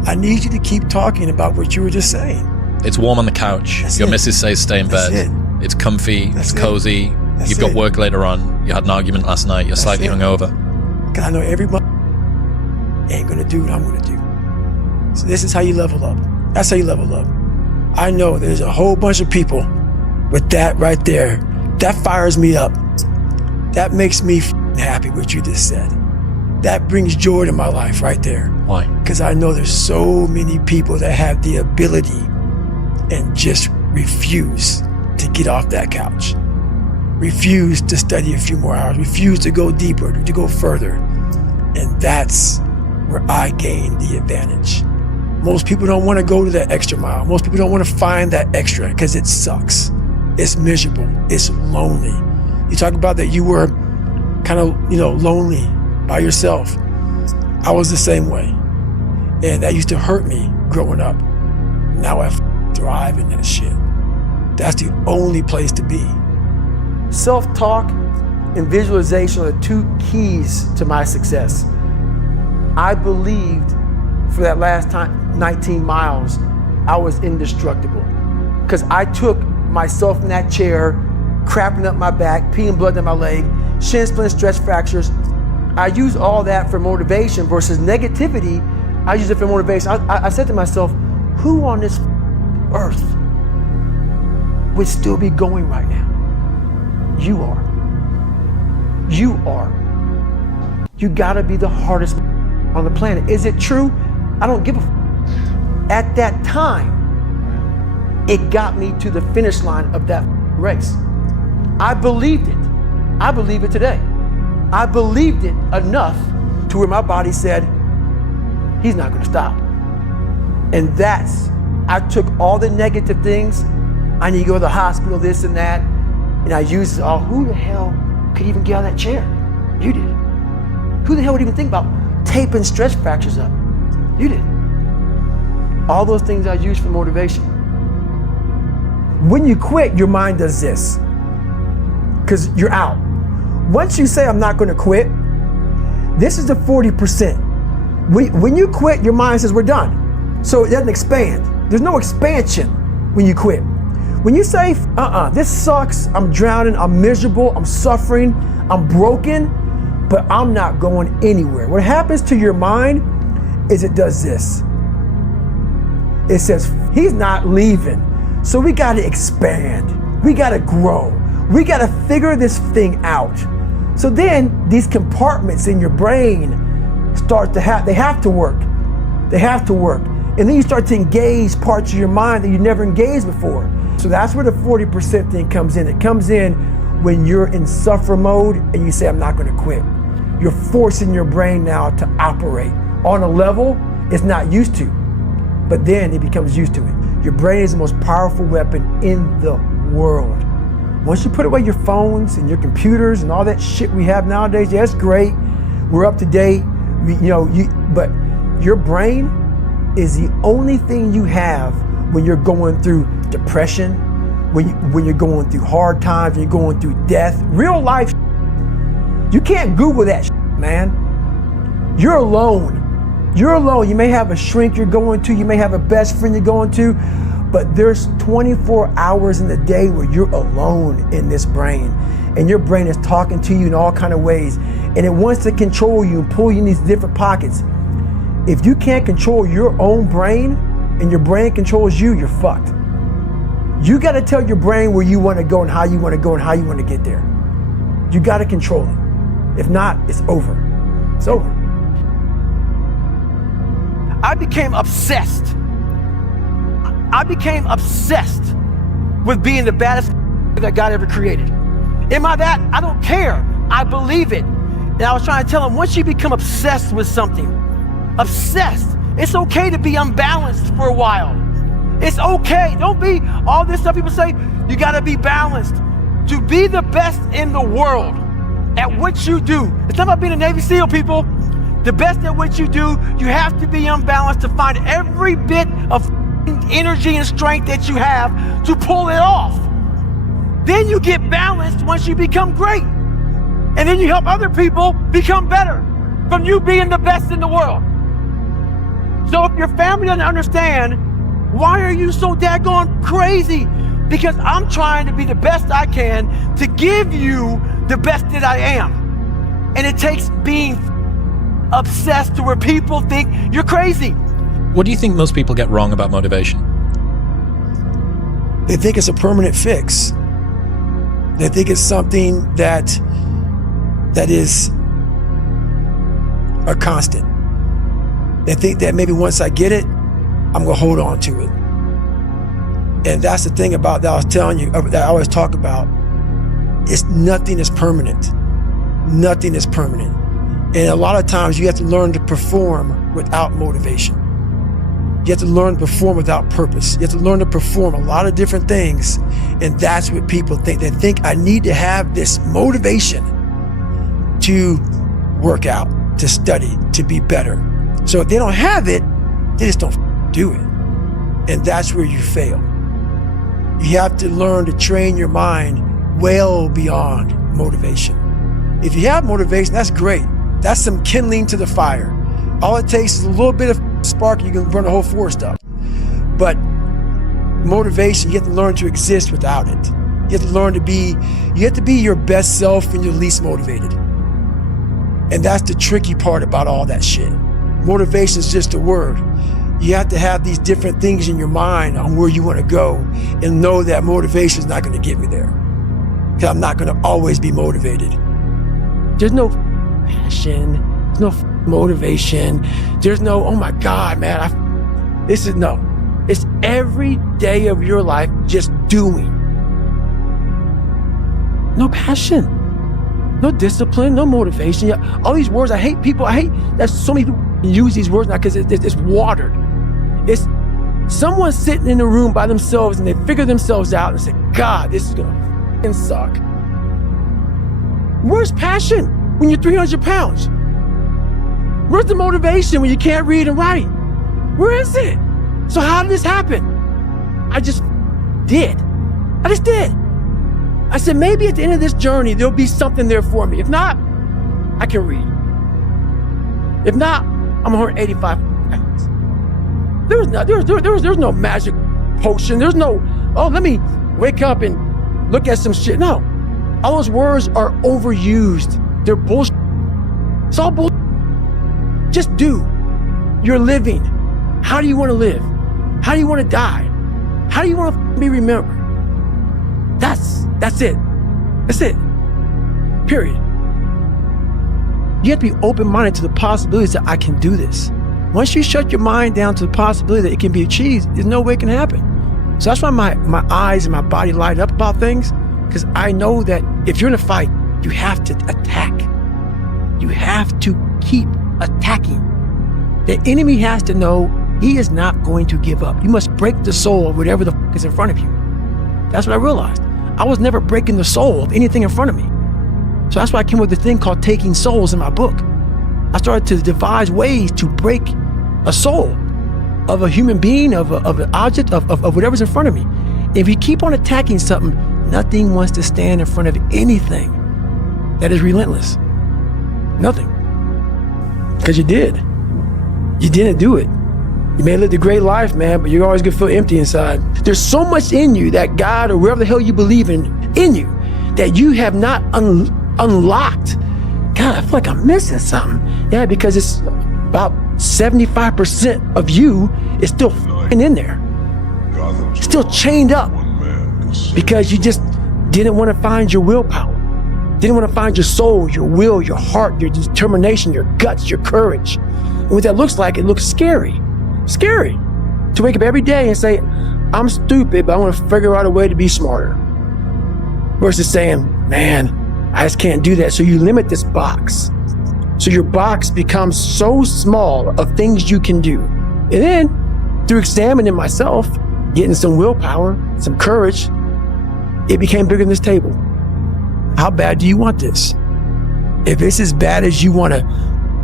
I need you to keep talking about what you were just saying. It's warm on the couch. That's Your it. missus says stay in That's bed. it. It's comfy, That's it's it. cozy, That's you've got it. work later on, you had an argument last night, you're slightly it. hungover. Because I know everybody ain't going to do what I'm going to do. So this is how you level up. That's how you level up. I know there's a whole bunch of people with that right there. That fires me up. That makes me happy what you just said. That brings joy to my life right there. Why? Because I know there's so many people that have the ability and just refuse to get off that couch. Refuse to study a few more hours. Refuse to go deeper, to go further. And that's where I gain the advantage. Most people don't want to go to that extra mile. Most people don't want to find that extra because it sucks. It's miserable. It's lonely. You talk about that you were kind of, lonely by yourself. I was the same way. And that used to hurt me growing up. Now I thrive in that shit. That's the only place to be. Self-talk and visualization are the two keys to my success. I believed for that last 19 miles, I was indestructible. Because I took myself in that chair, crapping up my back, peeing blood down my leg, shin splints, stress fractures. I use all that for motivation versus negativity. I use it for motivation. I said to myself, who on this earth would still be going right now? You are. You are. You gotta be the hardest on the planet. Is it true? I don't give a At that time, it got me to the finish line of that race. I believed it. I believe it today. I believed it enough to where my body said, he's not gonna stop. And I took all the negative things. I need to go to the hospital, this and that. And I used, who the hell could even get out of that chair? You did. Who the hell would even think about taping stress fractures up? You did. All those things I used for motivation. When you quit, your mind does this, because you're out. Once you say, I'm not gonna quit, this is the 40%. When you quit, your mind says, we're done. So it doesn't expand. There's no expansion when you quit. When you say, this sucks, I'm drowning, I'm miserable, I'm suffering, I'm broken, but I'm not going anywhere. What happens to your mind is it does this. It says, he's not leaving. So we gotta expand, we gotta grow, we gotta figure this thing out. So then these compartments in your brain start to they have to work. They have to work. And then you start to engage parts of your mind that you never engaged before. So that's where the 40% thing comes in. It comes in when you're in suffer mode and you say, I'm not gonna quit. You're forcing your brain now to operate on a level it's not used to, but then it becomes used to it. Your brain is the most powerful weapon in the world. Once you put away your phones and your computers and all that shit we have nowadays, yeah, it's great. We're up to date, but your brain is the only thing you have when you're going through depression, when you're going through hard times, when you're going through death, real life. You can't Google that shit, man. You're alone. You're alone. You may have a shrink you're going to, you may have a best friend you're going to, but there's 24 hours in the day where you're alone in this brain. And your brain is talking to you in all kinds of ways. And it wants to control you and pull you in these different pockets. If you can't control your own brain and your brain controls you, you're fucked. You gotta tell your brain where you wanna go and how you wanna go and how you wanna get there. You gotta control it. If not, it's over. It's over. I became obsessed. I became obsessed with being the baddest that God ever created. Am I that? I don't care. I believe it. And I was trying to tell him, once you become obsessed with something, obsessed, it's okay to be unbalanced for a while. It's okay. Don't be all this stuff people say, you gotta be balanced. To be the best in the world at what you do. It's not about being a Navy SEAL, people. The best at what you do, you have to be unbalanced to find every bit of energy and strength that you have to pull it off. Then you get balanced once you become great. And then you help other people become better from you being the best in the world. So if your family doesn't understand, why are you so daggone crazy? Because I'm trying to be the best I can to give you the best that I am. And it takes being obsessed to where people think you're crazy. What do you think most people get wrong about motivation? They think it's a permanent fix. They think it's something that is a constant. They think that maybe once I get it, I'm gonna hold on to it. And that's the thing about that I was telling you, that I always talk about. Nothing is permanent. Nothing is permanent. And a lot of times you have to learn to perform without motivation. You have to learn to perform without purpose. You have to learn to perform a lot of different things. And that's what people think. They think I need to have this motivation to work out, to study, to be better. So if they don't have it, they just don't do it. And that's where you fail. You have to learn to train your mind well beyond motivation. If you have motivation, that's great. That's some kindling to the fire. All it takes is a little bit of spark, you can burn the whole forest up. But motivation, you have to learn to exist without it. You have to learn to be, you have to be your best self when you're least motivated. And that's the tricky part about all that shit. Motivation is just a word. You have to have these different things in your mind on where you want to go and know that motivation is not going to get me there. Because I'm not going to always be motivated. There's no passion, there's no motivation, there's no, oh my God, man, it's every day of your life just doing. No passion, no discipline, no motivation. All these words, I hate that so many people use these words now because it's watered. It's someone sitting in a room by themselves and they figure themselves out and say, God, this is gonna f***ing suck. Where's passion when you're 300 pounds? Where's the motivation when you can't read and write? Where is it? So how did this happen? I just did. I said, maybe at the end of this journey, there'll be something there for me. If not, I can read. If not, I'm 185 pounds. There's no magic potion. There's no, oh, let me wake up and look at some shit. No, all those words are overused. They're bullshit. It's all bullshit. Just do. You're living. How do you want to live? How do you want to die? How do you want to be remembered? That's it. That's it. Period. You have to be open-minded to the possibilities that I can do this. Once you shut your mind down to the possibility that it can be achieved, there's no way it can happen. So that's why my eyes and my body light up about things, because I know that if you're in a fight, you have to attack. You have to keep attacking. The enemy has to know he is not going to give up. You must break the soul of whatever the f is in front of you. That's what I realized. I was never breaking the soul of anything in front of me. So that's why I came with the thing called Taking Souls in my book. I started to devise ways to break a soul of a human being, of an object, of whatever's in front of me. If you keep on attacking something, nothing wants to stand in front of anything that is relentless. Nothing. Because you did. You didn't do it. You may have lived a great life, man, but you're always gonna feel empty inside. There's so much in you that God or wherever the hell you believe in you that you have not unlocked. God, I feel like I'm missing something. Yeah, because it's about 75% of you is still f***ing in there. Still chained up because you just didn't want to find your willpower. Didn't want to find your soul, your will, your heart, your determination, your guts, your courage. And what that looks like, it looks scary. Scary to wake up every day and say, I'm stupid, but I want to figure out a way to be smarter. Versus saying, man, I just can't do that. So you limit this box. So your box becomes so small of things you can do. And then through examining myself, getting some willpower, some courage, it became bigger than this table. How bad do you want this? If it's as bad as you want to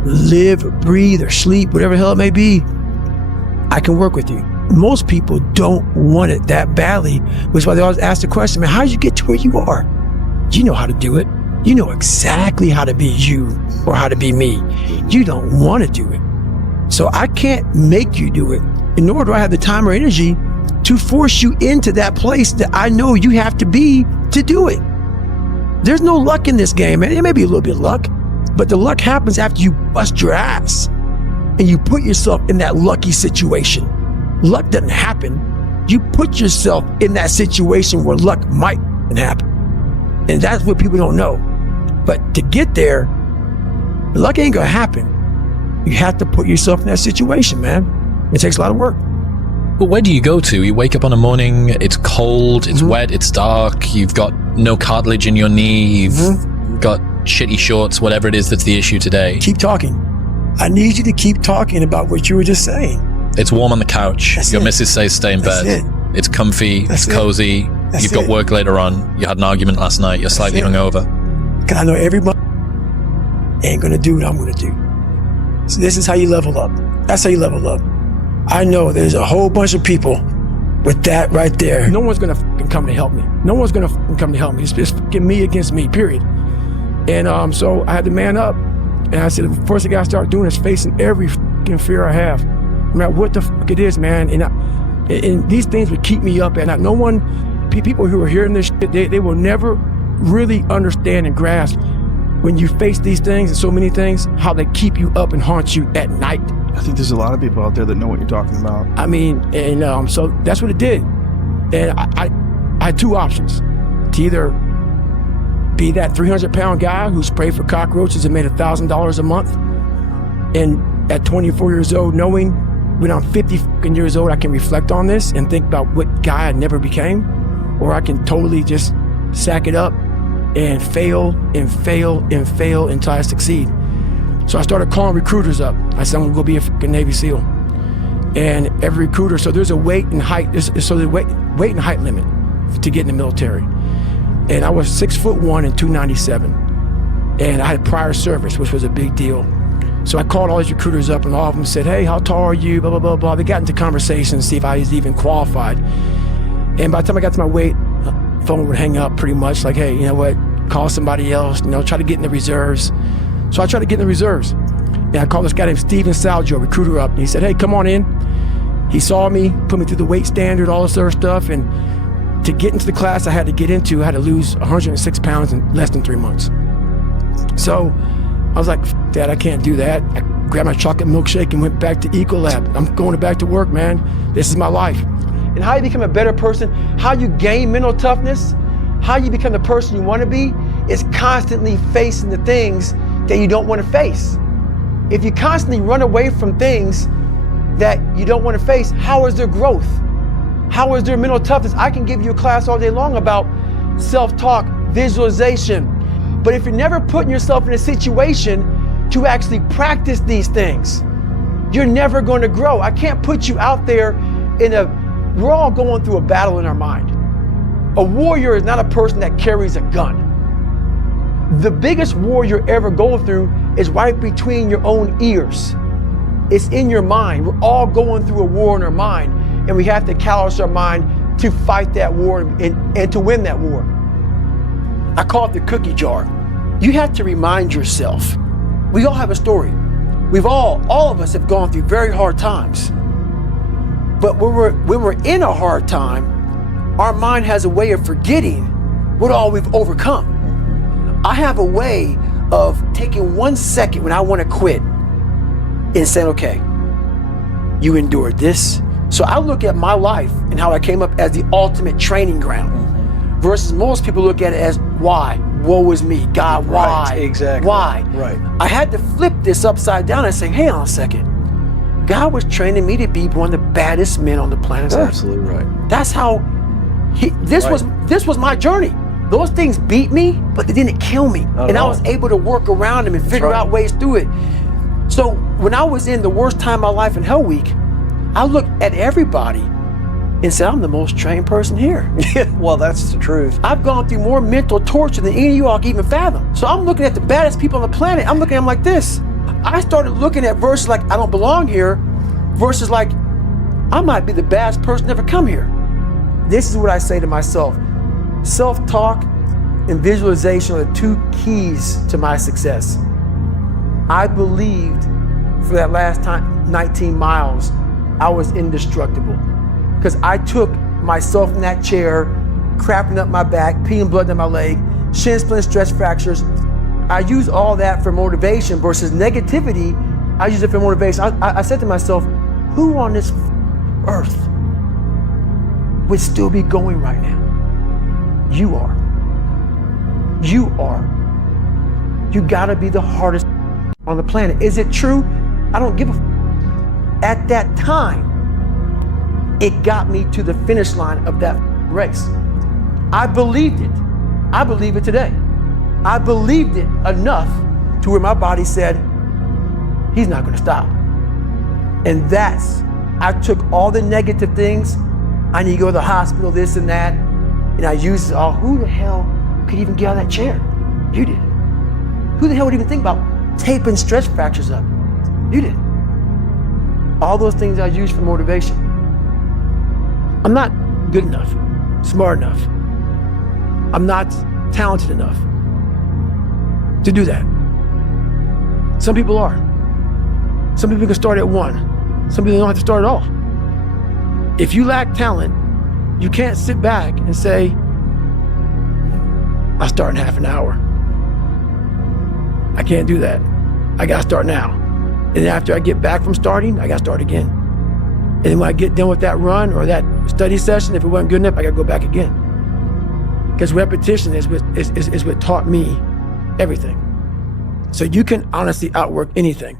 live, or breathe, or sleep, whatever the hell it may be, I can work with you. Most people don't want it that badly, which is why they always ask the question, man, how did you get to where you are? You know how to do it. You know exactly how to be you or how to be me. You don't want to do it. So I can't make you do it, and nor do I have the time or energy to force you into that place that I know you have to be to do it. There's no luck in this game, man. It may be a little bit of luck, but the luck happens after you bust your ass and you put yourself in that lucky situation. Luck doesn't happen. You put yourself in that situation where luck might happen. And that's what people don't know. But to get there, luck ain't gonna happen. You have to put yourself in that situation, man. It takes a lot of work. But where do you go to? You wake up on a morning, it's cold, it's wet, it's dark, you've got no cartilage in your knee, you've got shitty shorts, whatever it is that's the issue today. Keep talking. I need you to keep talking about what you were just saying. It's warm on the couch. Your missus says stay in bed. It's comfy, it's cozy. You've got work later on. You had an argument last night. You're slightly hungover. Because I know everybody ain't going to do what I'm going to do. So this is how you level up. That's how you level up. I know there's a whole bunch of people with that right there. No one's going to come to help me. No one's gonna come to help me. It's fucking me against me, period. And so I had to man up. And I said, the first thing I gotta start doing is facing every fucking fear I have. No matter what the fuck it is, man. And these things would keep me up at night. No one, people who are hearing this shit, they will never really understand and grasp when you face these things and so many things, how they keep you up and haunt you at night. I think there's a lot of people out there that know what you're talking about. I mean, and so that's what it did. And I had two options: to either be that 300-pound guy who sprayed for cockroaches and made $1,000 a month, and at 24 years old, knowing when I'm 50 fucking years old, I can reflect on this and think about what guy I never became, or I can totally just sack it up and fail and fail and fail until I succeed. So I started calling recruiters up. I said, I'm gonna go be a fucking Navy SEAL. And every recruiter, so there's a weight and height, so the weight and height limit to get in the military. And I was 6'1" and 297. And I had prior service, which was a big deal. So I called all these recruiters up, and all of them said, hey, how tall are you, blah, blah, blah, blah. They got into conversations to see if I was even qualified. And by the time I got to my weight, phone would hang up pretty much, like, hey, you know what, call somebody else, try to get in the reserves. So I tried to get in the reserves. And I called this guy named Steven Salgio, recruiter, up, and he said, hey, come on in. He saw me, put me through the weight standard, all this other stuff, and to get into the class I had to get into, I had to lose 106 pounds in less than 3 months. So I was like, Dad, I can't do that. I grabbed my chocolate milkshake and went back to Ecolab. I'm going back to work, man. This is my life. And how you become a better person, how you gain mental toughness, how you become the person you want to be, is constantly facing the things that you don't want to face. If you constantly run away from things that you don't want to face, how is there growth? How is there mental toughness? I can give you a class all day long about self-talk, visualization. But if you're never putting yourself in a situation to actually practice these things, you're never going to grow. I can't put you out there we're all going through a battle in our mind. A warrior is not a person that carries a gun. The biggest war you're ever going through is right between your own ears. It's in your mind. We're all going through a war in our mind, and we have to callous our mind to fight that war and to win that war. I call it the cookie jar. You have to remind yourself. We all have a story. All of us have gone through very hard times. But when we're in a hard time, our mind has a way of forgetting what all we've overcome. I have a way of taking 1 second when I want to quit and saying, okay, you endured this. So I look at my life and how I came up as the ultimate training ground, versus most people look at it as why? Woe is me, God, why? Right, exactly. Why? Right. I had to flip this upside down and say, hang on a second. God was training me to be one of the baddest men on the planet Earth. Absolutely right. That's how this was my journey. Those things beat me, but they didn't kill me. And I was able to work around them and figure out ways through it. So when I was in the worst time of my life in Hell Week, I looked at everybody and said, I'm the most trained person here. Well, that's the truth. I've gone through more mental torture than any of you all can even fathom. So I'm looking at the baddest people on the planet. I'm looking at them like this. I started looking at verses like, I don't belong here, versus like, I might be the baddest person to ever come here. This is what I say to myself. Self-talk and visualization are the two keys to my success. I believed for that last 19 miles, I was indestructible. Because I took myself in that chair, crapping up my back, peeing blood down my leg, shin splints, stress fractures. I use all that for motivation versus negativity. I use it for motivation. I said to myself, who on this earth would still be going right now? You are. You are. You gotta be the hardest on the planet. Is it true? I don't give a f. At that time, it got me to the finish line of that race. I believed it. I believe it today. I believed it enough to where my body said, he's not gonna stop. And I took all the negative things. I need to go to the hospital, this and that. And I used it all. Who the hell could even get out of that chair? You did. Who the hell would even think about taping stress fractures up? You did. All those things I used for motivation. I'm not good enough. smart enough. I'm not talented enough to do that. Some people are. Some people can start at 1. Some people don't have to start at all. If you lack talent, you can't sit back and say, I'll start in half an hour. I can't do that. I gotta start now. And then after I get back from starting, I gotta start again. And then when I get done with that run or that study session, if it wasn't good enough, I gotta go back again. Because repetition is what taught me everything. So you can honestly outwork anything.